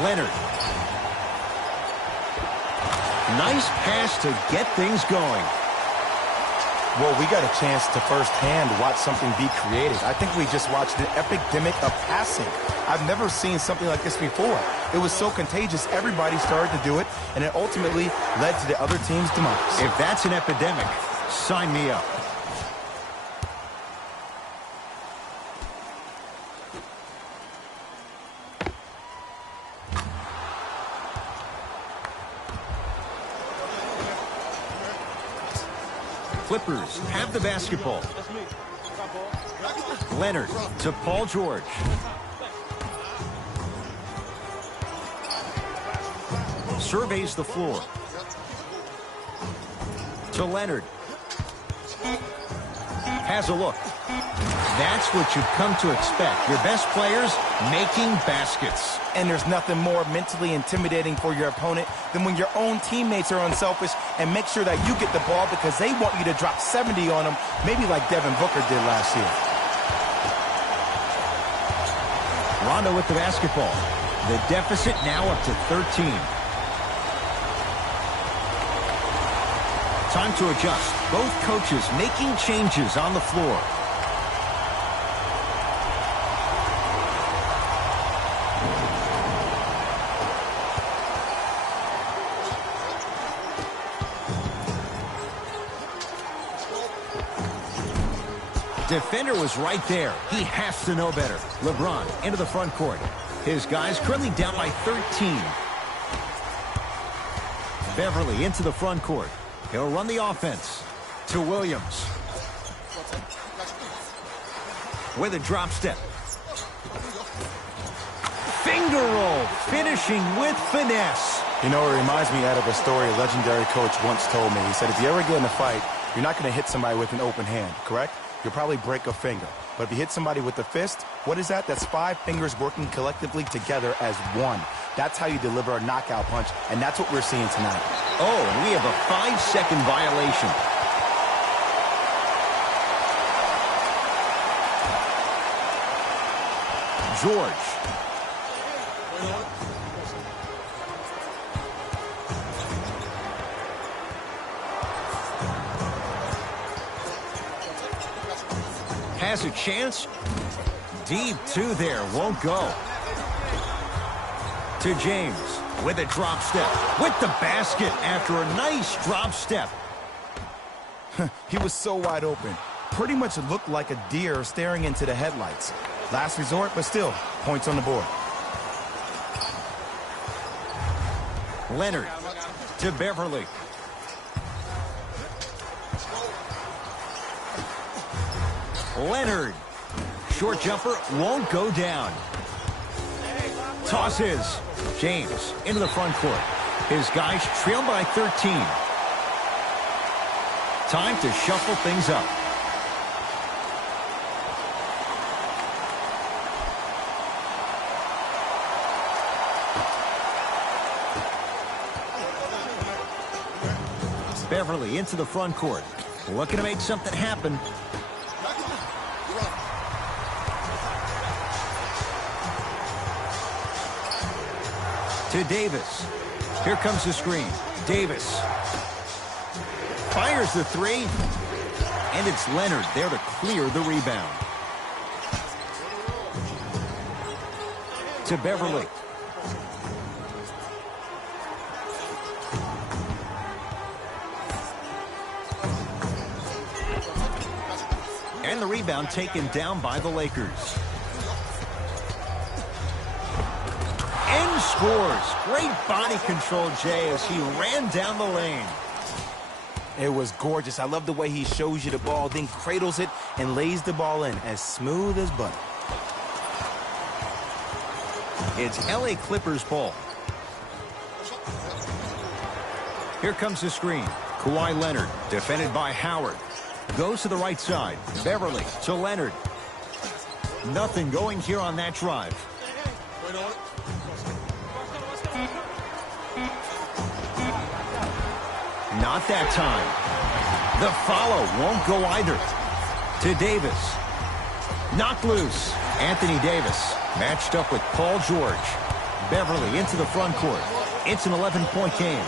Leonard. Nice pass to get things going. Well, we got a chance to firsthand watch something be created. I think we just watched an epidemic of passing. I've never seen something like this before. It was so contagious, everybody started to do it, and it ultimately led to the other team's demise. If that's an epidemic, sign me up. Clippers have the basketball. Leonard to Paul George. Surveys the floor. To Leonard. Has a look. That's what you've come to expect. Your best players making baskets. And there's nothing more mentally intimidating for your opponent than when your own teammates are unselfish and make sure that you get the ball because they want you to drop 70 on them, maybe like Devin Booker did last year. Rondo with the basketball. The deficit now up to 13. Time to adjust. Both coaches making changes on the floor. Defender was right there. He has to know better. LeBron into the front court. His guys currently down by 13. Beverly into the front court. He'll run the offense to Williams. With a drop step. Finger roll, finishing with finesse. You know, it reminds me out of a story a legendary coach once told me. He said, if you ever get in a fight, you're not going to hit somebody with an open hand, correct? You'll probably break a finger. But if you hit somebody with a fist, what is that? That's 5 fingers working collectively together as one. That's how you deliver a knockout punch, and that's what we're seeing tonight. Oh, and we have a 5-second violation. George. Has a chance. Deep two there. Won't go. To James with a drop step. With the basket after a nice drop step. He was so wide open. Pretty much looked like a deer staring into the headlights. Last resort, but still, points on the board. Leonard to Beverly. Leonard. Short jumper won't go down. Tosses. James into the front court. His guys trail by 13. Time to shuffle things up. Beverly into the front court. Looking to make something happen. To Davis. Here comes the screen. Davis. Fires the three. And it's Leonard there to clear the rebound. To Beverly. And the rebound taken down by the Lakers. And scores. Great body control, Jay, as he ran down the lane. It was gorgeous. I love the way he shows you the ball, then cradles it and lays the ball in as smooth as butter. It's LA Clippers ball. Here comes the screen. Kawhi Leonard, defended by Howard. Goes to the right side. Beverly to Leonard. Nothing going here on that drive. Not that time. The follow won't go either. To Davis. Knocked loose. Anthony Davis matched up with Paul George. Beverly into the front court. It's an 11-point game.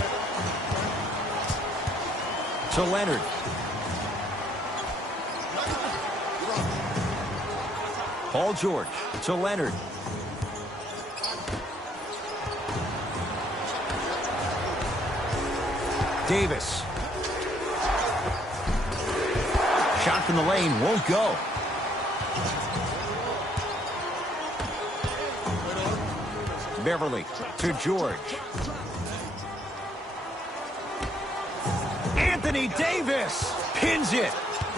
To Leonard. Paul George to Leonard. Davis. Shot from the lane won't go. Beverly to George. Anthony Davis pins it.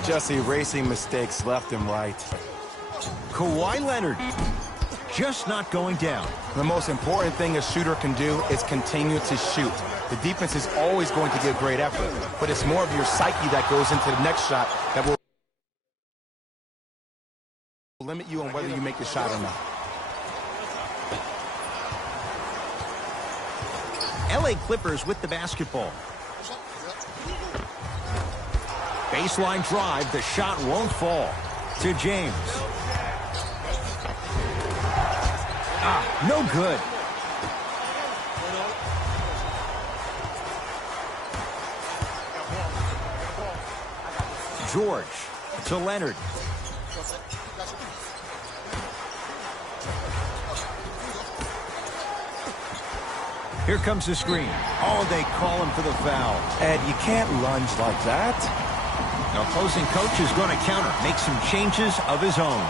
Just erasing mistakes left and right. Kawhi Leonard just not going down. The most important thing a shooter can do is continue to shoot. The defense is always going to give great effort, but it's more of your psyche that goes into the next shot that will limit you on whether you make the shot or not. LA Clippers with the basketball. Baseline drive, the shot won't fall. To James. No good. George to Leonard. Here comes the screen. Oh, they call him for the foul. Ed, you can't lunge like that. The opposing coach is going to counter, make some changes of his own.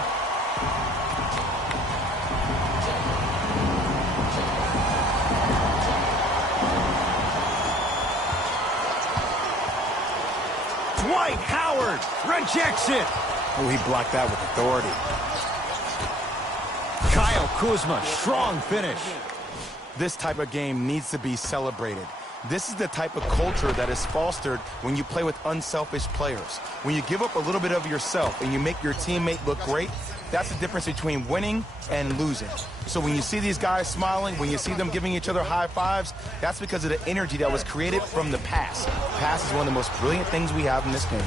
Dwight Howard rejects it. Oh, he blocked that with authority. Kyle Kuzma, strong finish. This type of game needs to be celebrated. This is the type of culture that is fostered when you play with unselfish players. When you give up a little bit of yourself and you make your teammate look great, that's the difference between winning and losing. So when you see these guys smiling, when you see them giving each other high fives, that's because of the energy that was created from the pass. Pass is one of the most brilliant things we have in this game.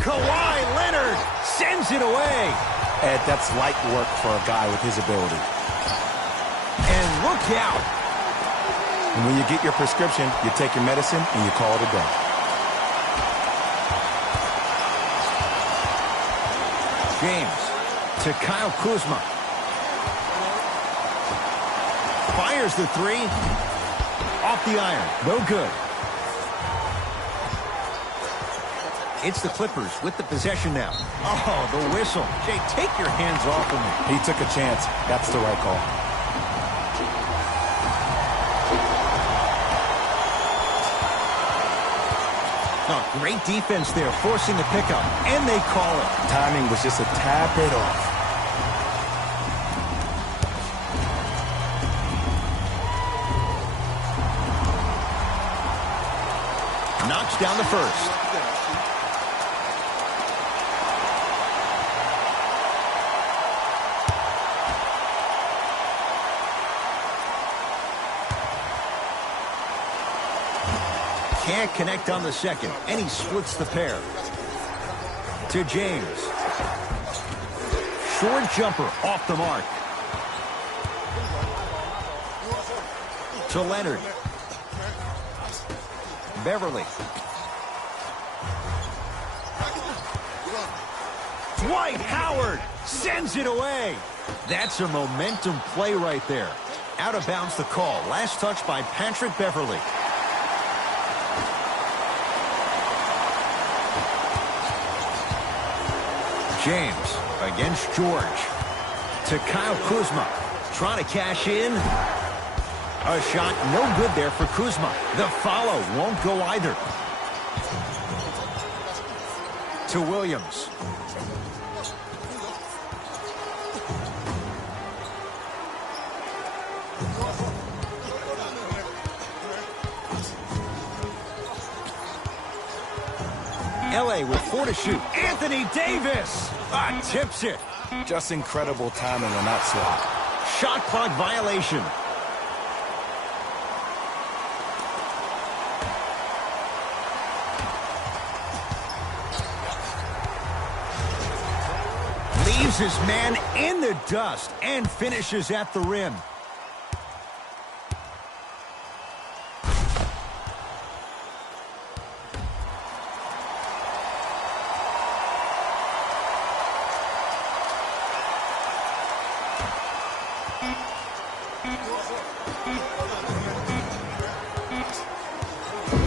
Kawhi Leonard sends it away. Ed, that's light work for a guy with his ability. And look out. And when you get your prescription, you take your medicine and you call it a day. James to Kyle Kuzma. Fires the three. Off the iron. No good. It's the Clippers with the possession now. Oh, the whistle. Jay, take your hands off of me. He took a chance. That's the right call. Oh, great defense there, forcing the pickup. And they call it. Timing was just a tad bit off. Knocks down the first. Can't connect on the second, and he splits the pair. To James. Short jumper off the mark. To Leonard. Beverly. Dwight Howard sends it away. That's a momentum play right there. Out of bounds the call. Last touch by Patrick Beverly. James against George. To Kyle Kuzma. Trying to cash in. A shot no good there for Kuzma. The follow won't go either. To Williams. LA with 4 to shoot. Anthony Davis tips it. Just incredible timing on that swat. Shot clock violation. Leaves his man in the dust and finishes at the rim.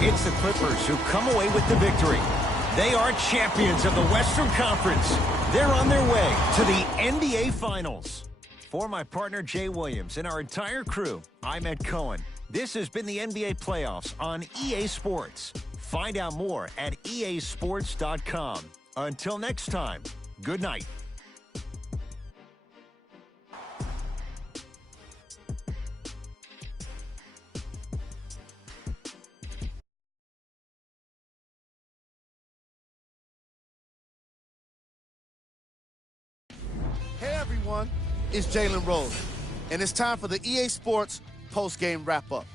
It's the Clippers who come away with the victory. They are champions of the Western Conference. They're on their way to the NBA Finals. For my partner, Jay Williams, and our entire crew, I'm Ed Cohen. This has been the NBA Playoffs on EA Sports. Find out more at easports.com. Until next time, good night. Hey everyone, it's Jalen Rose, and it's time for the EA Sports post-game wrap-up.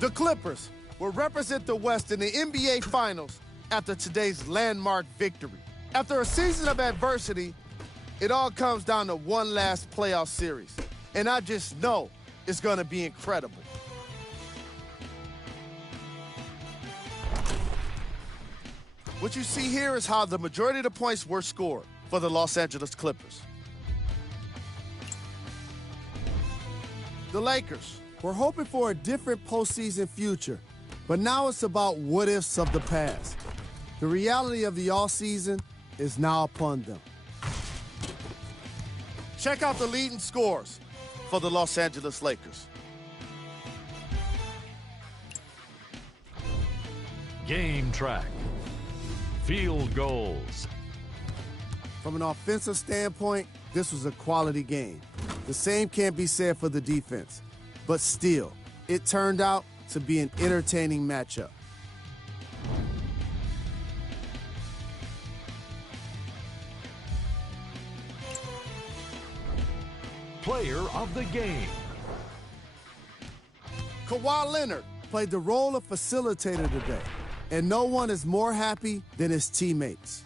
The Clippers will represent the West in the NBA Finals after today's landmark victory. After a season of adversity, it all comes down to one last playoff series, and I just know it's going to be incredible. What you see here is how the majority of the points were scored for the Los Angeles Clippers. The Lakers were hoping for a different postseason future, but now it's about what-ifs of the past. The reality of the offseason is now upon them. Check out the leading scores for the Los Angeles Lakers. Game track. Field goals. From an offensive standpoint, this was a quality game. The same can't be said for the defense. But still, it turned out to be an entertaining matchup. Player of the game. Kawhi Leonard played the role of facilitator today, and no one is more happy than his teammates.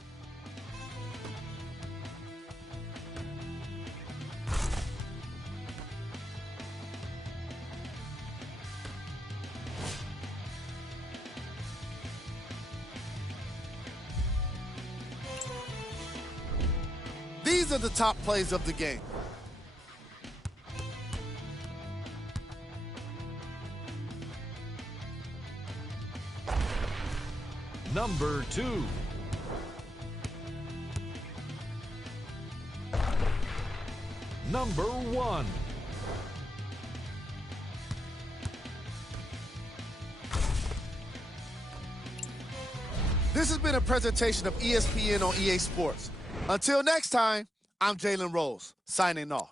These are the top plays of the game. Number 2. Number 1. This has been a presentation of ESPN on EA Sports. Until next time, I'm Jalen Rose, signing off.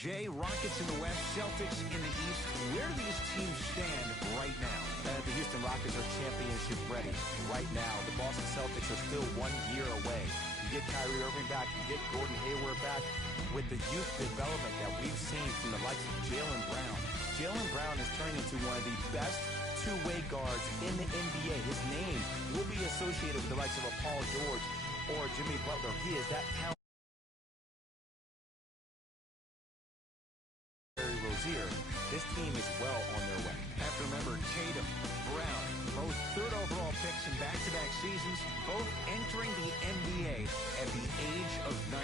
Jay, Rockets in the West, Celtics in the East. Where do these teams stand right now? The Houston Rockets are championship ready right now. The Boston Celtics are still 1 year away. You get Kyrie Irving back, you get Gordon Hayward back. With the youth development that we've seen from the likes of Jaylen Brown, Jaylen Brown is turning into one of the best two-way guards in the NBA. His name will be associated with the likes of a Paul George or Jimmy Butler. He is that talented. Rozier, this team is well on their way. Have to remember Tatum, Brown, both third overall picks in back-to-back seasons, both entering the NBA at the age of 19.